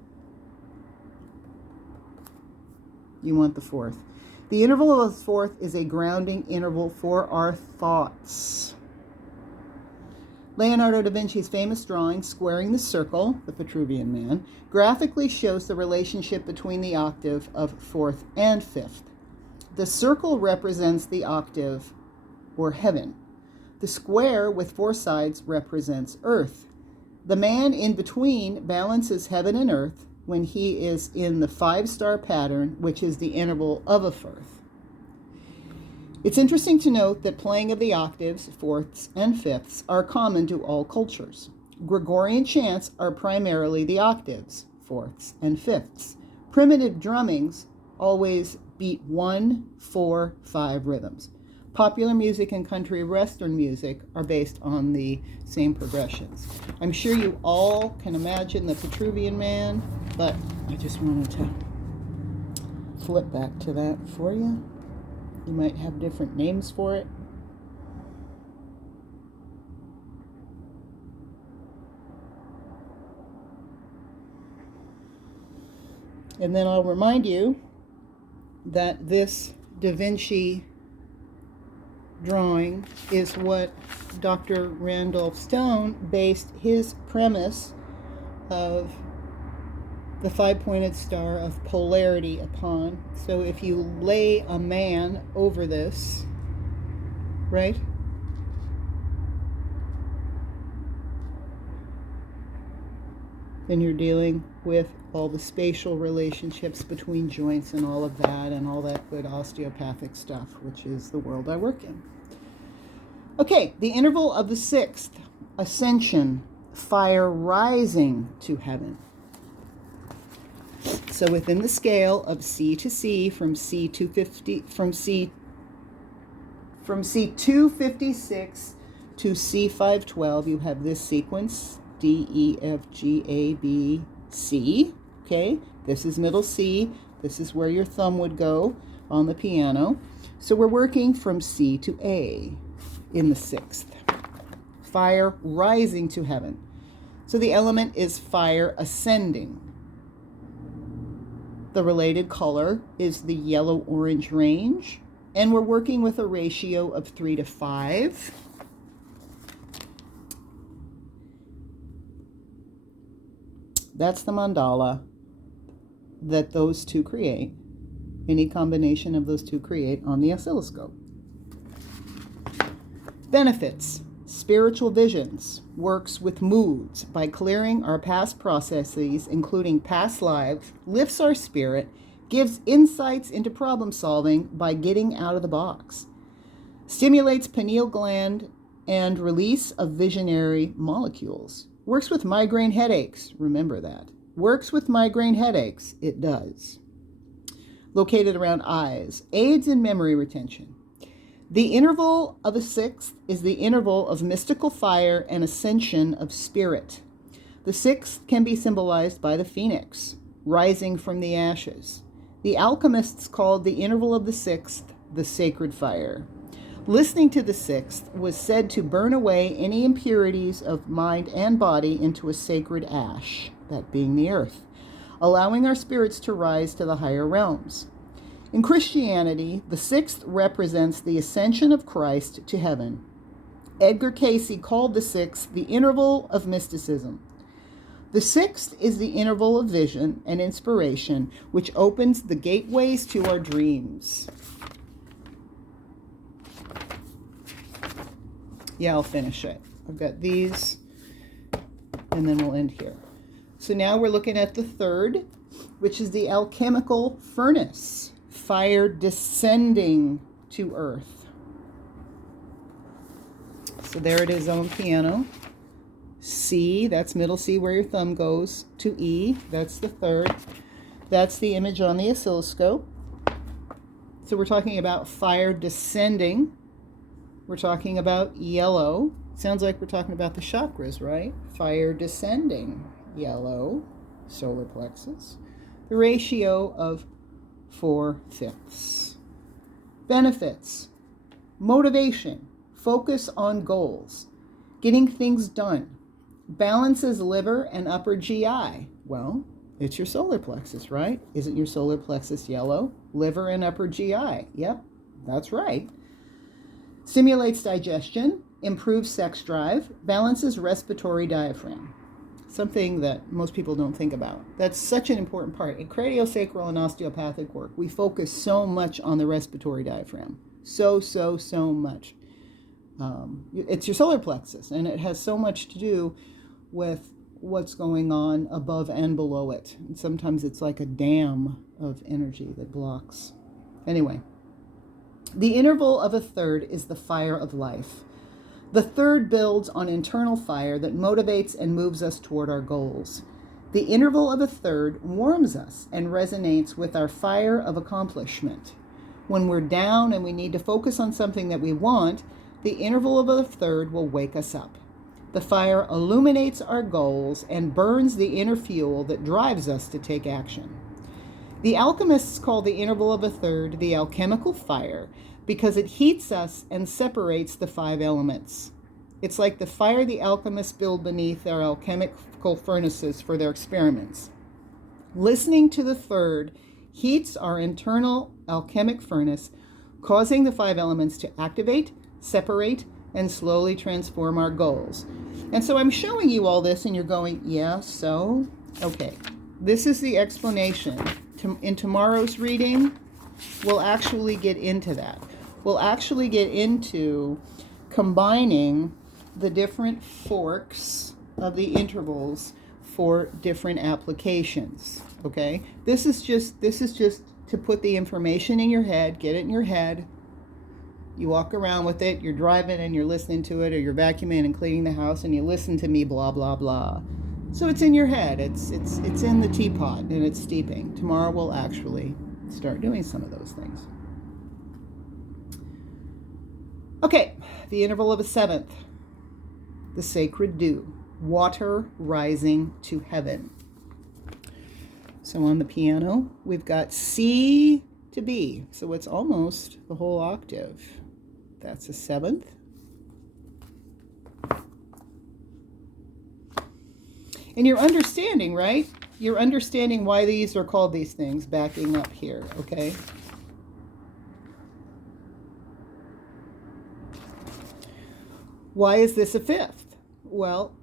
You want the fourth. The interval of the fourth is a grounding interval for our thoughts. Leonardo da Vinci's famous drawing, Squaring the Circle, the Vitruvian Man, graphically shows the relationship between the octave of fourth and fifth. The circle represents the octave, or heaven. The square with four sides represents earth. The man in between balances heaven and earth when he is in the 5-star pattern, which is the interval of a fourth. It's interesting to note that playing of the octaves, fourths, and fifths are common to all cultures. Gregorian chants are primarily the octaves, fourths, and fifths. Primitive drummings always beat 1, 4, 5 rhythms. Popular music and country western music are based on the same progressions. I'm sure you all can imagine the Vitruvian Man, but I just wanted to flip back to that for you. You might have different names for it. And then I'll remind you that this Da Vinci drawing is what Dr. Randolph Stone based his premise of the 5-pointed star of polarity upon. So if you lay a man over this, right? Then you're dealing with all the spatial relationships between joints and all of that and all that good osteopathic stuff, which is the world I work in. Okay, the interval of the sixth, ascension, fire rising to heaven. So within the scale of C to C, from C256 to C512, you have this sequence, D, E, F, G, A, B, C. Okay, this is middle C. This is where your thumb would go on the piano. So we're working from C to A in the sixth. Fire rising to heaven. So the element is fire ascending. The related color is the yellow-orange range, and we're working with a ratio of 3 to 5. That's the mandala that those two create, any combination of those two create on the oscilloscope. Benefits. Spiritual visions. Works with moods by clearing our past processes, including past lives, lifts our spirit, gives insights into problem solving by getting out of the box. Stimulates pineal gland and release of visionary molecules. Works with migraine headaches. Remember that. Works with migraine headaches. It does. Located around eyes. Aids in memory retention. The interval of a sixth is the interval of mystical fire and ascension of spirit. The sixth can be symbolized by the phoenix, rising from the ashes. The alchemists called the interval of the sixth the sacred fire. Listening to the sixth was said to burn away any impurities of mind and body into a sacred ash, that being the earth, allowing our spirits to rise to the higher realms. In Christianity, the sixth represents the ascension of Christ to heaven. Edgar Cayce called the sixth the interval of mysticism. The sixth is the interval of vision and inspiration, which opens the gateways to our dreams. Yeah, I'll finish it. I've got these, and then we'll end here. So now we're looking at the third, which is the alchemical furnace. Fire descending to earth. So there it is on piano. C, that's middle C where your thumb goes, to E, that's the third. That's the image on the oscilloscope. So we're talking about fire descending. We're talking about yellow. Sounds like we're talking about the chakras, right? Fire descending, yellow, solar plexus. The ratio of 4/5. Benefits: motivation, focus on goals, getting things done, balances liver and upper GI. Well, it's your solar plexus, right? Isn't your solar plexus yellow? Liver and upper GI. Yep, that's right. Stimulates digestion, improves sex drive, balances respiratory diaphragm. Something that most people don't think about. That's such an important part. In craniosacral and osteopathic work, we focus so much on the respiratory diaphragm. So much. It's your solar plexus, and it has so much to do with what's going on above and below it. And sometimes it's like a dam of energy that blocks. Anyway, the interval of a third is the fire of life. The third builds on internal fire that motivates and moves us toward our goals. The interval of a third warms us and resonates with our fire of accomplishment. When we're down and we need to focus on something that we want, the interval of a third will wake us up. The fire illuminates our goals and burns the inner fuel that drives us to take action. The alchemists call the interval of a third the alchemical fire because it heats us and separates the 5 elements. It's like the fire the alchemists build beneath their alchemical furnaces for their experiments. Listening to the third heats our internal alchemic furnace, causing the 5 elements to activate, separate, and slowly transform our goals. And so I'm showing you all this and you're going, yeah, so? Okay, this is the explanation. In tomorrow's reading, we'll actually get into that. We'll actually get into combining the different forks of the intervals for different applications, okay? This is just to put the information in your head, get it in your head. You walk around with it, you're driving and you're listening to it, or you're vacuuming and cleaning the house and you listen to me, blah, blah, blah. So it's in your head, it's in the teapot and it's steeping. Tomorrow we'll actually start doing some of those things. Okay, the interval of a 7th, the sacred dew, water rising to heaven. So on the piano, we've got C to B, so it's almost the whole octave. That's a 7th. And you're understanding, right? You're understanding why these are called these things, backing up here, okay? Why is this a 5th? Well,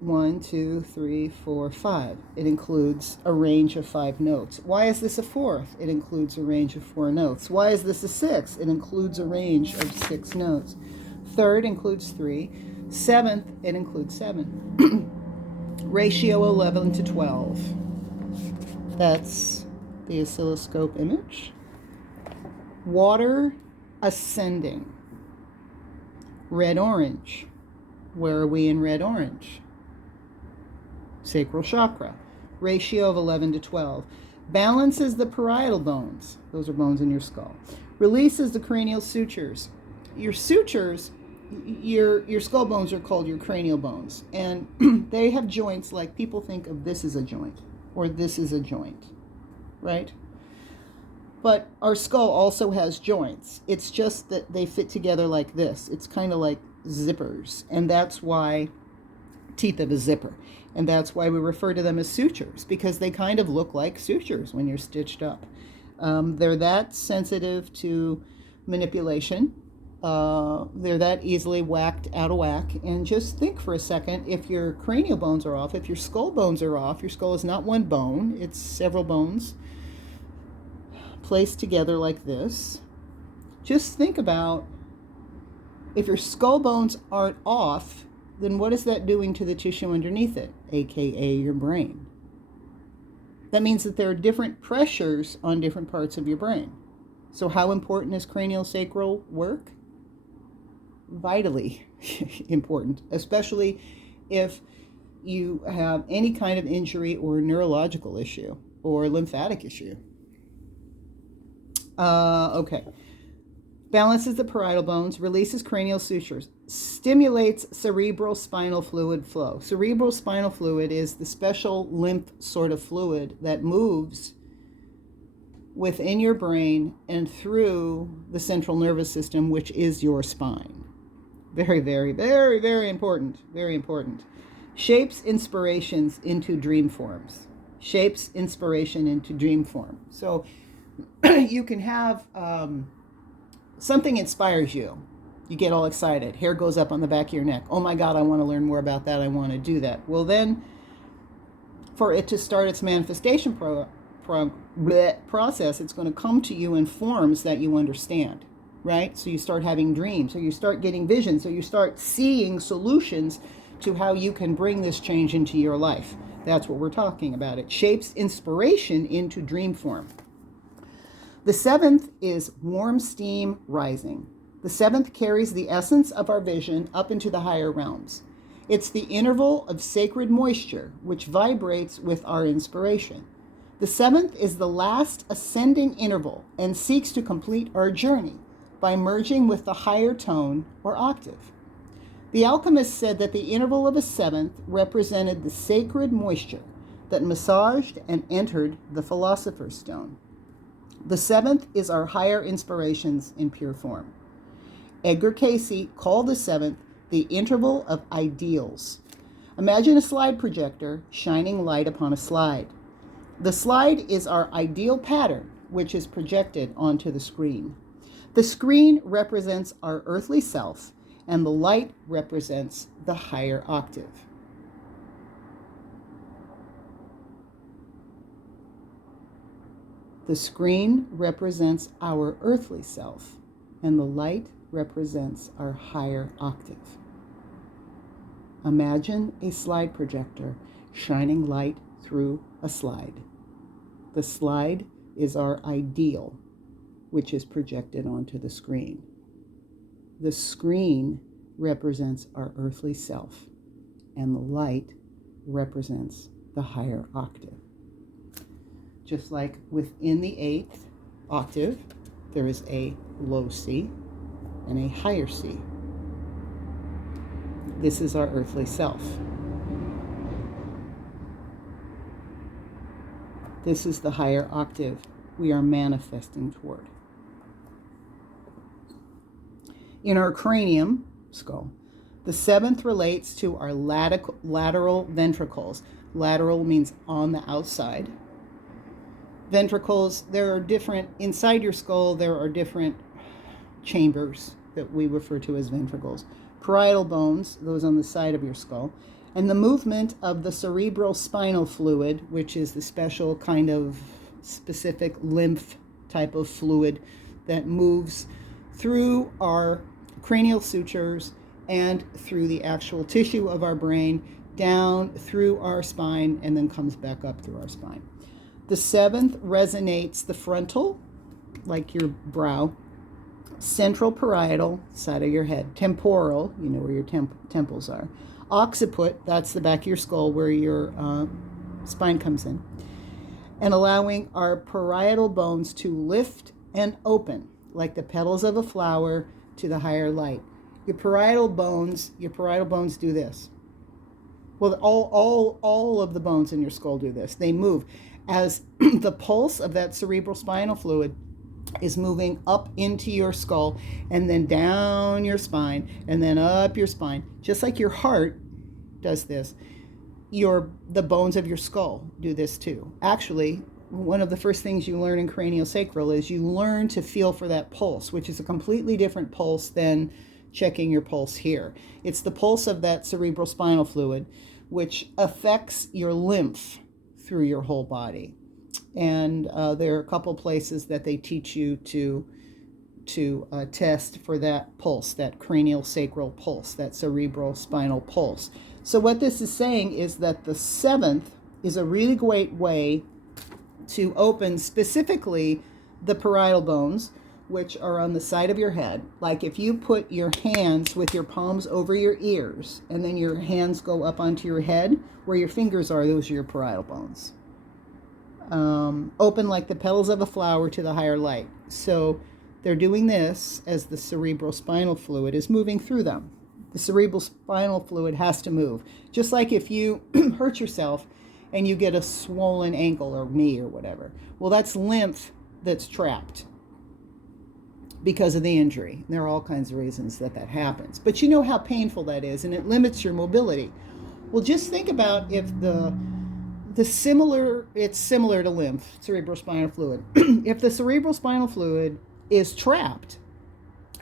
1, 2, 3, 4, 5. It includes a range of 5 notes. Why is this a 4th? It includes a range of 4 notes. Why is this a 6th? It includes a range of 6 notes. 3rd includes 3. 7th, it includes 7. Ratio 11 to 12. That's the oscilloscope image. Water ascending. Red-orange. Where are we in red-orange? Sacral chakra. Ratio of 11 to 12. Balances the parietal bones. Those are bones in your skull. Releases the cranial sutures. Your sutures, your skull bones are called your cranial bones. And they have joints like people think of this as a joint or this is a joint, right? But our skull also has joints. It's just that they fit together like this. It's kind of like zippers. And that's why teeth of a zipper. And that's why we refer to them as sutures, because they kind of look like sutures when you're stitched up. They're that sensitive to manipulation. They're that easily whacked out of whack. And just think for a second, if your cranial bones are off, if your skull bones are off, your skull is not one bone, it's several bones placed together like this. Just think about if your skull bones aren't off, then what is that doing to the tissue underneath it, aka your brain? That means that there are different pressures on different parts of your brain. So how important is craniosacral work? Vitally important, especially if you have any kind of injury or neurological issue or lymphatic issue. Okay. Balances the parietal bones, releases cranial sutures. stimulates cerebral spinal fluid flow. Cerebral spinal fluid is the special lymph sort of fluid that moves within your brain and through the central nervous system, which is your spine. Very, very, very, very important. Very important. Shapes inspirations into dream forms. Shapes inspiration into dream form. So you can have something inspires you. You get all excited. Hair goes up on the back of your neck. Oh my God, I want to learn more about that. I want to do that. Well, then for it to start its manifestation process, it's going to come to you in forms that you understand, right? So you start having dreams, or you start getting visions, or you start seeing solutions to how you can bring this change into your life. That's what we're talking about. It shapes inspiration into dream form. The seventh is warm steam rising. The seventh carries the essence of our vision up into the higher realms. It's the interval of sacred moisture which vibrates with our inspiration. The seventh is the last ascending interval and seeks to complete our journey by merging with the higher tone or octave. The alchemist said that the interval of a seventh represented the sacred moisture that massaged and entered the philosopher's stone. The seventh is our higher inspirations in pure form. Edgar Cayce called the seventh the interval of ideals. Imagine a slide projector shining light upon a slide. The slide is our ideal pattern, which is projected onto the screen. The screen represents our earthly self, and the light represents the higher octave. The screen represents our earthly self, and the light represents our higher octave. Imagine a slide projector shining light through a slide. The slide is our ideal, which is projected onto the screen. The screen represents our earthly self, and the light represents the higher octave. Just like within the eighth octave, there is a low C and a higher C. This is our earthly self. This is the higher octave we are manifesting toward. In our cranium, skull, the seventh relates to our lateral ventricles. Lateral means on the outside. Ventricles, there are different, inside your skull, there are different chambers that we refer to as ventricles. Parietal bones, those on the side of your skull, and the movement of the cerebral spinal fluid, which is the special kind of specific lymph type of fluid that moves through our cranial sutures and through the actual tissue of our brain, down through our spine, and then comes back up through our spine. The seventh resonates the frontal, like your brow, central parietal, side of your head, temporal, you know where your temples are, occiput, that's the back of your skull where your spine comes in, and allowing our parietal bones to lift and open like the petals of a flower to the higher light. Your parietal bones do this. Well, all of the bones in your skull do this. They move as the pulse of that cerebral spinal fluid is moving up into your skull and then down your spine and then up your spine. Just like your heart does this, the bones of your skull do this too. Actually, one of the first things you learn in craniosacral is you learn to feel for that pulse, which is a completely different pulse than checking your pulse here. It's the pulse of that cerebral spinal fluid, which affects your lymph through your whole body. And there are a couple places that they teach you to test for that pulse, that craniosacral pulse, that cerebral spinal pulse. So what this is saying is that the seventh is a really great way to open specifically the parietal bones, which are on the side of your head. Like if you put your hands with your palms over your ears and then your hands go up onto your head, where your fingers are, those are your parietal bones. Open like the petals of a flower to the higher light. So they're doing this as the cerebral spinal fluid is moving through them. The cerebral spinal fluid has to move. Just like if you hurt yourself and you get a swollen ankle or knee or whatever. Well, that's lymph that's trapped because of the injury. There are all kinds of reasons that happens. But you know how painful that is, and it limits your mobility. Well, just think about if it's similar to lymph, cerebrospinal fluid. If the cerebrospinal fluid is trapped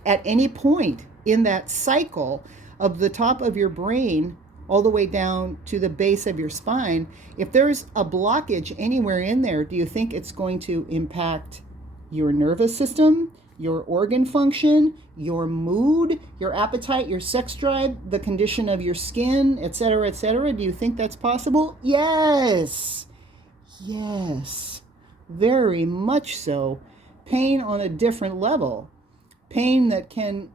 at any point in that cycle of the top of your brain all the way down to the base of your spine, if there's a blockage anywhere in there, do you think it's going to impact your nervous system, your organ function, your mood, your appetite, your sex drive, the condition of your skin, etc., etc.? Do you think that's possible? Yes. Yes. Very much so. Pain on a different level. Pain that can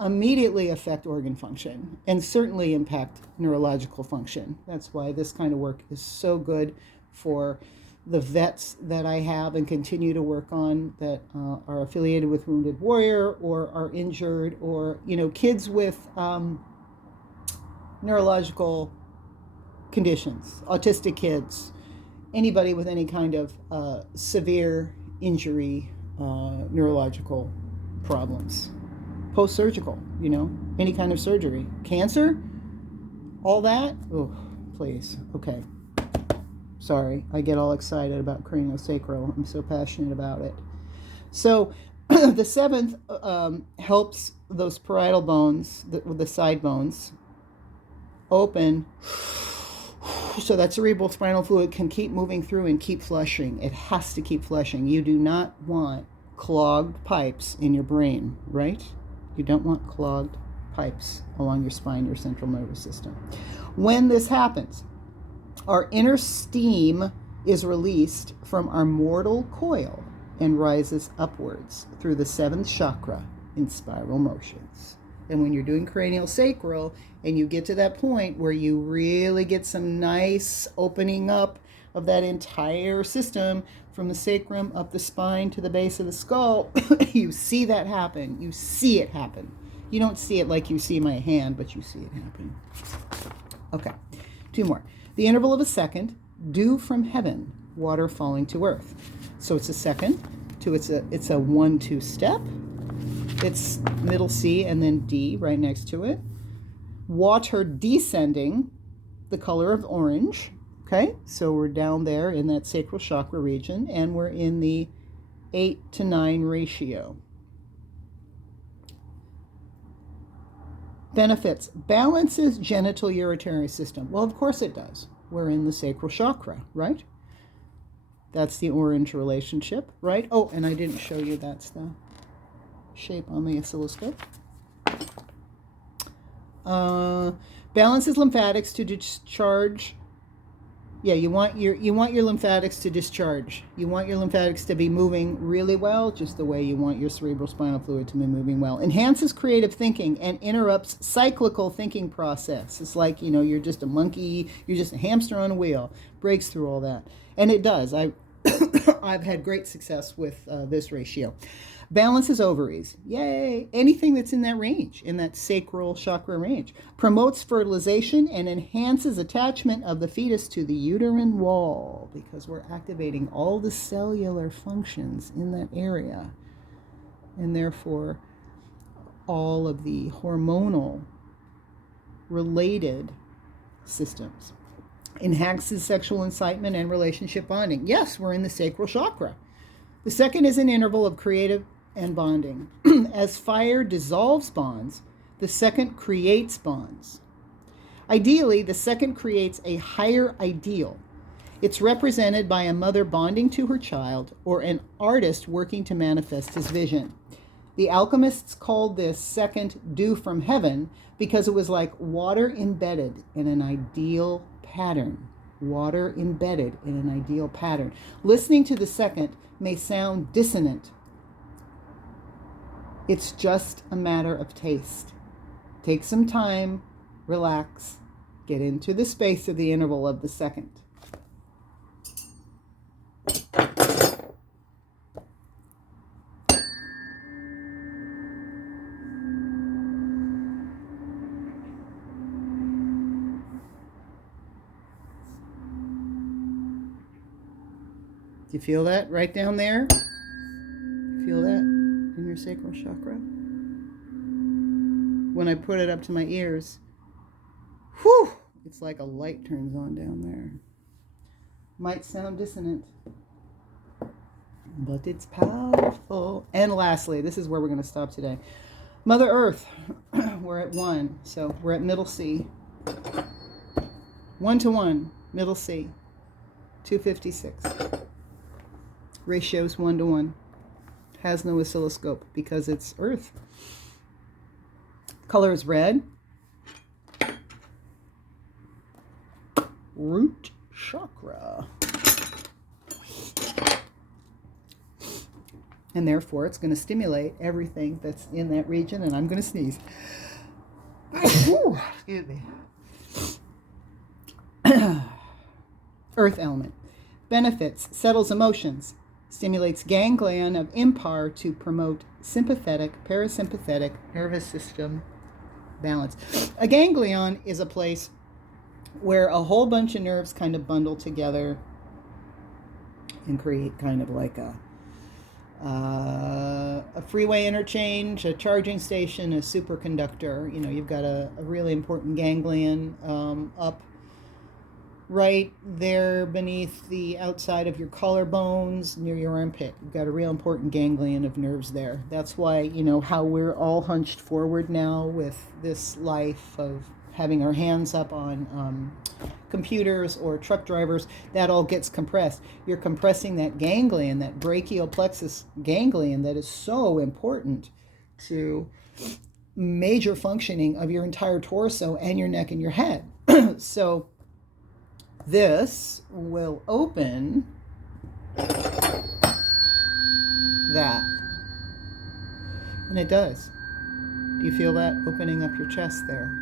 immediately affect organ function and certainly impact neurological function. That's why this kind of work is so good for the vets that I have and continue to work on that are affiliated with Wounded Warrior or are injured, or kids with neurological conditions, autistic kids, anybody with any kind of severe injury, neurological problems, post-surgical, any kind of surgery, cancer, all that. Oh, please. Okay. Sorry, I get all excited about craniosacral. I'm so passionate about it. So the seventh helps those parietal bones, the side bones, open so that cerebral spinal fluid can keep moving through and keep flushing. It has to keep flushing. You do not want clogged pipes in your brain, right? You don't want clogged pipes along your spine, your central nervous system. When this happens, our inner steam is released from our mortal coil and rises upwards through the seventh chakra in spiral motions. And when you're doing cranial sacral and you get to that point where you really get some nice opening up of that entire system from the sacrum up the spine to the base of the skull, you see that happen. You see it happen. You don't see it like you see my hand, but you see it happen. Okay, two more. The interval of a second, dew from heaven, water falling to earth. So it's a second to it's a 1-2 step. It's middle C and then D right next to it. Water descending, the color of orange. Okay, so we're down there in that sacral chakra region, and we're in the 8-9 ratio. Benefits. Balances genital urinary system. Well, of course it does. We're in the sacral chakra, right? That's the orange relationship, right? Oh, and I didn't show you that's the shape on the oscilloscope. Balances lymphatics to discharge. Yeah, you want your lymphatics to discharge. You want your lymphatics to be moving really well, just the way you want your cerebral spinal fluid to be moving well. Enhances creative thinking and interrupts cyclical thinking process. It's like, you're just a monkey, you're just a hamster on a wheel. Breaks through all that. And it does. I've had great success with this ratio. Balances ovaries. Yay! Anything that's in that range, in that sacral chakra range. Promotes fertilization and enhances attachment of the fetus to the uterine wall, because we're activating all the cellular functions in that area, and therefore all of the hormonal related systems. Enhances sexual incitement and relationship bonding. Yes, we're in the sacral chakra. The second is an interval of creative and bonding. As fire dissolves bonds, the second creates bonds. Ideally, the second creates a higher ideal. It's represented by a mother bonding to her child or an artist working to manifest his vision. The alchemists called this second dew from heaven because it was like water embedded in an ideal pattern. Water embedded in an ideal pattern. Listening to the second may sound dissonant. It's just a matter of taste. Take some time, relax, get into the space of the interval of the second. you feel that right down there? Feel that in your sacral chakra? When I put it up to my ears, whew, it's like a light turns on down there. Might sound dissonant, but it's powerful. And lastly, this is where we're going to stop today. Mother Earth, we're at 1, so we're at middle C. 1 to 1, middle C, 256. Ratio's 1 to 1. Has no oscilloscope because it's Earth. Color is red. Root chakra. And therefore, it's going to stimulate everything that's in that region, and I'm going to sneeze. Excuse me. Earth element. Benefits, settles emotions, stimulates ganglion of impar to promote sympathetic, parasympathetic nervous system balance. A ganglion is a place where a whole bunch of nerves kind of bundle together and create kind of like a freeway interchange, a charging station, a superconductor. You know, you've got a really important ganglion up right there beneath the outside of your collarbones near your armpit. You've got a real important ganglion of nerves there. That's why, you know, how we're all hunched forward now with this life of having our hands up on computers or truck drivers, that all gets compressed. You're compressing that ganglion, that brachial plexus ganglion that is so important to major functioning of your entire torso and your neck and your head. So this will open that. And it does. Do you feel that opening up your chest there?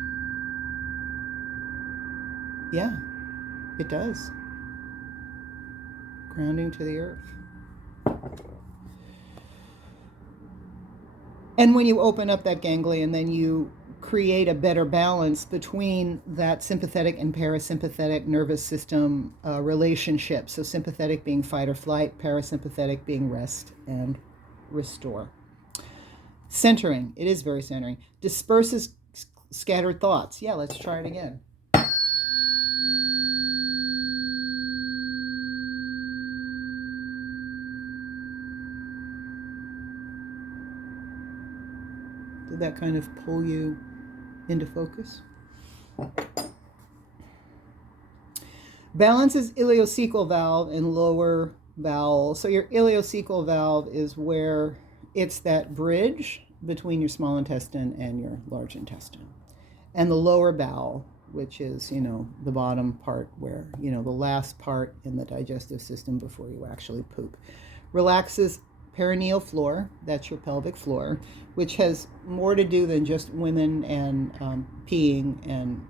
Yeah, it does. Grounding to the earth. And when you open up that ganglion, then you create a better balance between that sympathetic and parasympathetic nervous system relationship. So sympathetic being fight or flight, parasympathetic being rest and restore. Centering, it is very centering. Disperses scattered thoughts. Yeah, let's try it again. Did that kind of pull you into focus? Balances ileocecal valve and lower bowel. So your ileocecal valve is where it's that bridge between your small intestine and your large intestine. And the lower bowel, which is, you know, the bottom part where, you know, the last part in the digestive system before you actually poop. Relaxes perineal floor, that's your pelvic floor, which has more to do than just women and peeing and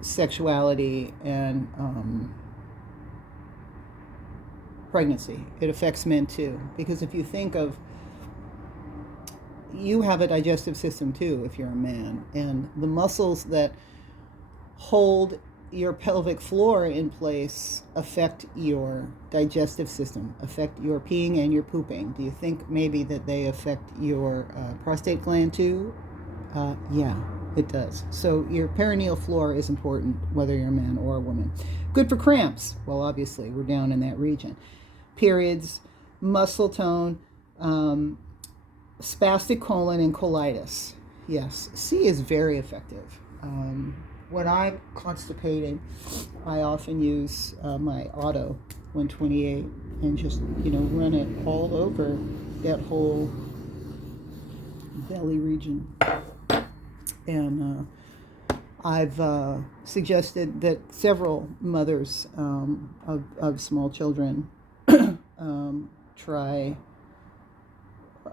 sexuality and pregnancy. It affects men too, because if you think of, you have a digestive system too if you're a man, and the muscles that hold your pelvic floor in place affect your digestive system, affect your peeing and your pooping. Do you think maybe that they affect your prostate gland too? Yeah, it does. So your perineal floor is important whether you're a man or a woman. Good for cramps. Well, obviously we're down in that region. Periods, muscle tone, spastic colon and colitis. Yes, C is very effective. When I'm constipating, I often use my Auto 128 and just, you know, run it all over that whole belly region. And I've suggested that several mothers of small children try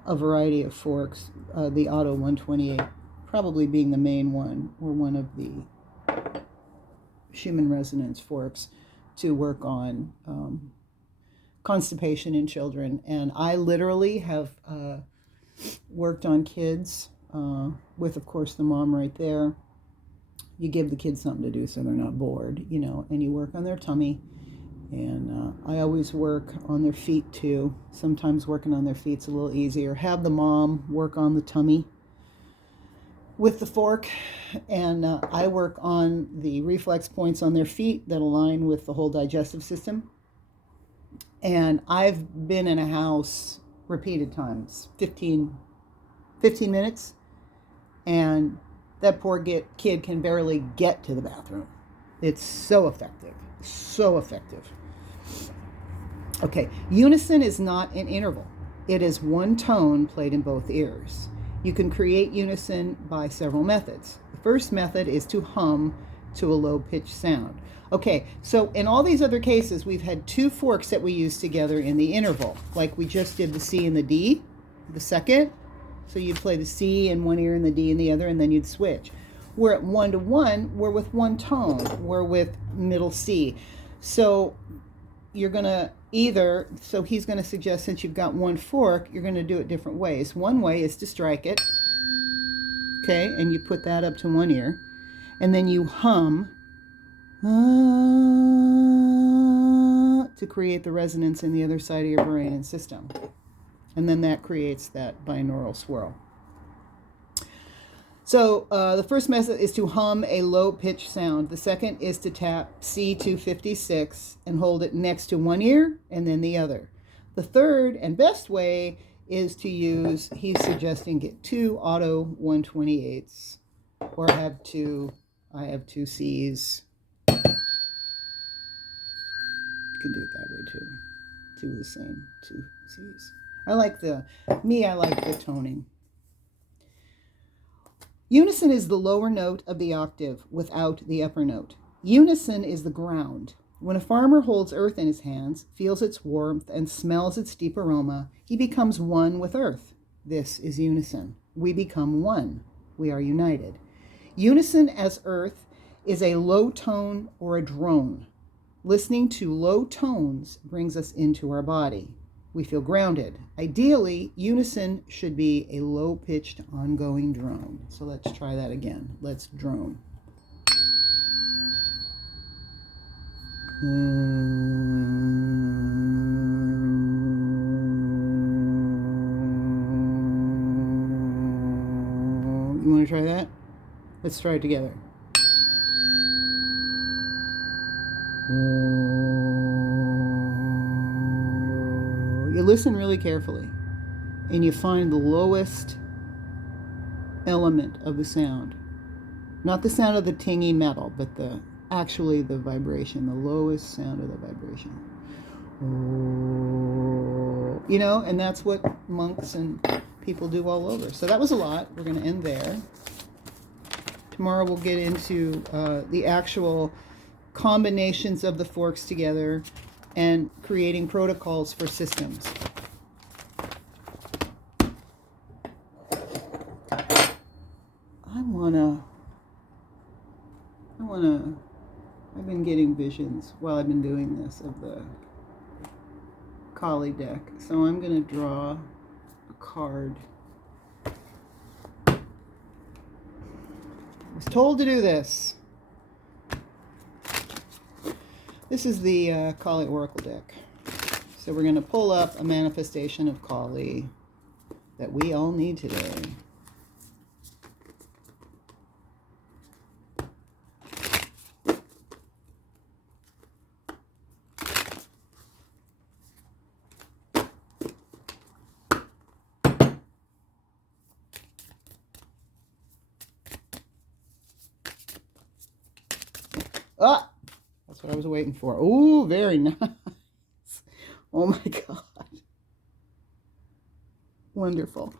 a variety of forks, the Auto 128 probably being the main one, or one of the Schumann resonance forks, to work on constipation in children. And I literally have worked on kids with, of course, the mom right there, you give the kids something to do so they're not bored, you know, and you work on their tummy. And I always work on their feet too. Sometimes working on their feet's a little easier. Have the mom work on the tummy with the fork, and I work on the reflex points on their feet that align with the whole digestive system. And I've been in a house repeated times, 15 minutes, and that poor kid can barely get to the bathroom. It's so effective, so effective. Okay, unison is not an interval. It is one tone played in both ears. You can create unison by several methods. The first method is to hum to a low-pitched sound. Okay, so in all these other cases, we've had two forks that we use together in the interval, like we just did the C and the D, the second. So you'd play the C in one ear and the D in the other, and then you'd switch. We're at 1-to-1, we're with one tone, we're with middle C. So you're going to either, so he's going to suggest, since you've got one fork, you're going to do it different ways. One way is to strike it, okay, and you put that up to one ear, and then you hum to create the resonance in the other side of your brain and system. And then that creates that binaural swirl. So the first method is to hum a low-pitched sound. The second is to tap C256 and hold it next to one ear and then the other. The third and best way is to use, he's suggesting, get two auto 128s, or I have two Cs. You can do it that way too. Two of the same, two Cs. I like the toning. Unison is the lower note of the octave without the upper note. Unison is the ground. When a farmer holds earth in his hands, feels its warmth, and smells its deep aroma, he becomes one with earth. This is unison. We become one. We are united. Unison as earth is a low tone or a drone. Listening to low tones brings us into our body. We feel grounded. Ideally, unison should be a low-pitched, ongoing drone. So let's try that again. Let's drone. You want to try that? Let's try it together. You listen really carefully, and you find the lowest element of the sound. Not the sound of the tingy metal, but actually the vibration, the lowest sound of the vibration. You know, and that's what monks and people do all over. So that was a lot. We're going to end there. Tomorrow we'll get into the actual combinations of the forks together and creating protocols for systems. I've been getting visions while I've been doing this of the Kali deck. So I'm going to draw a card. I was told to do this. This is the Kali Oracle deck. So we're going to pull up a manifestation of Kali that we all need today. Ah! That's what I was waiting for. Ooh, very nice. Oh my God. Wonderful.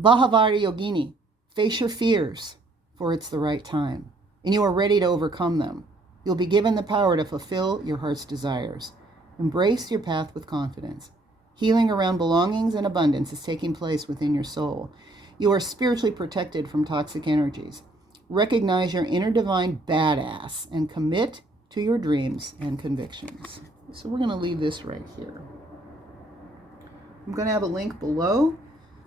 Bahavari Yogini, face your fears, for it's the right time, and you are ready to overcome them. You'll be given the power to fulfill your heart's desires. Embrace your path with confidence. Healing around belongings and abundance is taking place within your soul. You are spiritually protected from toxic energies. Recognize your inner divine badass and commit to your dreams and convictions. So we're going to leave this right here. I'm going to have a link below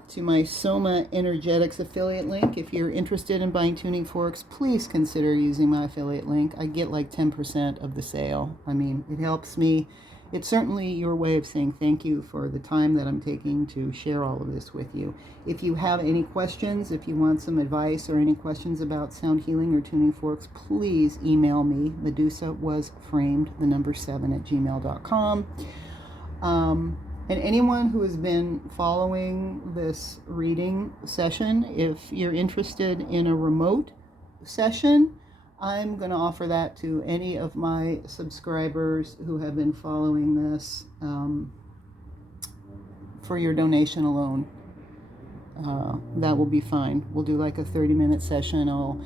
to my Soma Energetics affiliate link. If you're interested in buying tuning forks, please consider using my affiliate link. I get like 10% of the sale. I mean, it helps me. It's certainly your way of saying thank you for the time that I'm taking to share all of this with you. If you have any questions, if you want some advice or any questions about sound healing or tuning forks, please email me, medusawasframed7@gmail.com. And anyone who has been following this reading session, if you're interested in a remote session, I'm going to offer that to any of my subscribers who have been following this for your donation alone. That will be fine. We'll do like a 30-minute session. I'll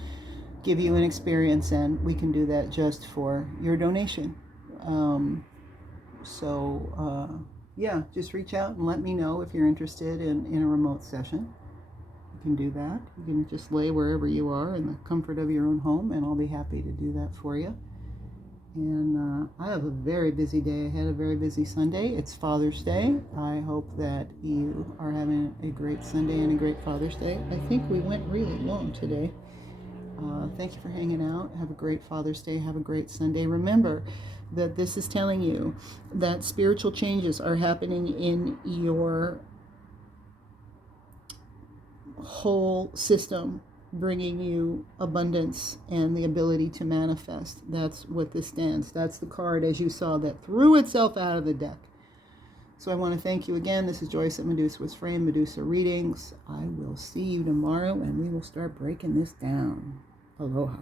give you an experience, and we can do that just for your donation. Yeah, just reach out and let me know if you're interested in a remote session. You can do that. You can just lay wherever you are in the comfort of your own home, and I'll be happy to do that for you. And I have a very busy day ahead, a very busy Sunday. It's Father's Day. I hope that you are having a great Sunday and a great Father's Day. I think we went really long today. Thank you for hanging out. Have a great Father's Day. Have a great Sunday. Remember that this is telling you that spiritual changes are happening in your whole system, bringing you abundance and the ability to manifest. That's what this stands. That's the card, as you saw, that threw itself out of the deck. So I want to thank you again. This is Joyce at Medusa Was Framed, Medusa Readings. I will see you tomorrow, and we will start breaking this down. Aloha.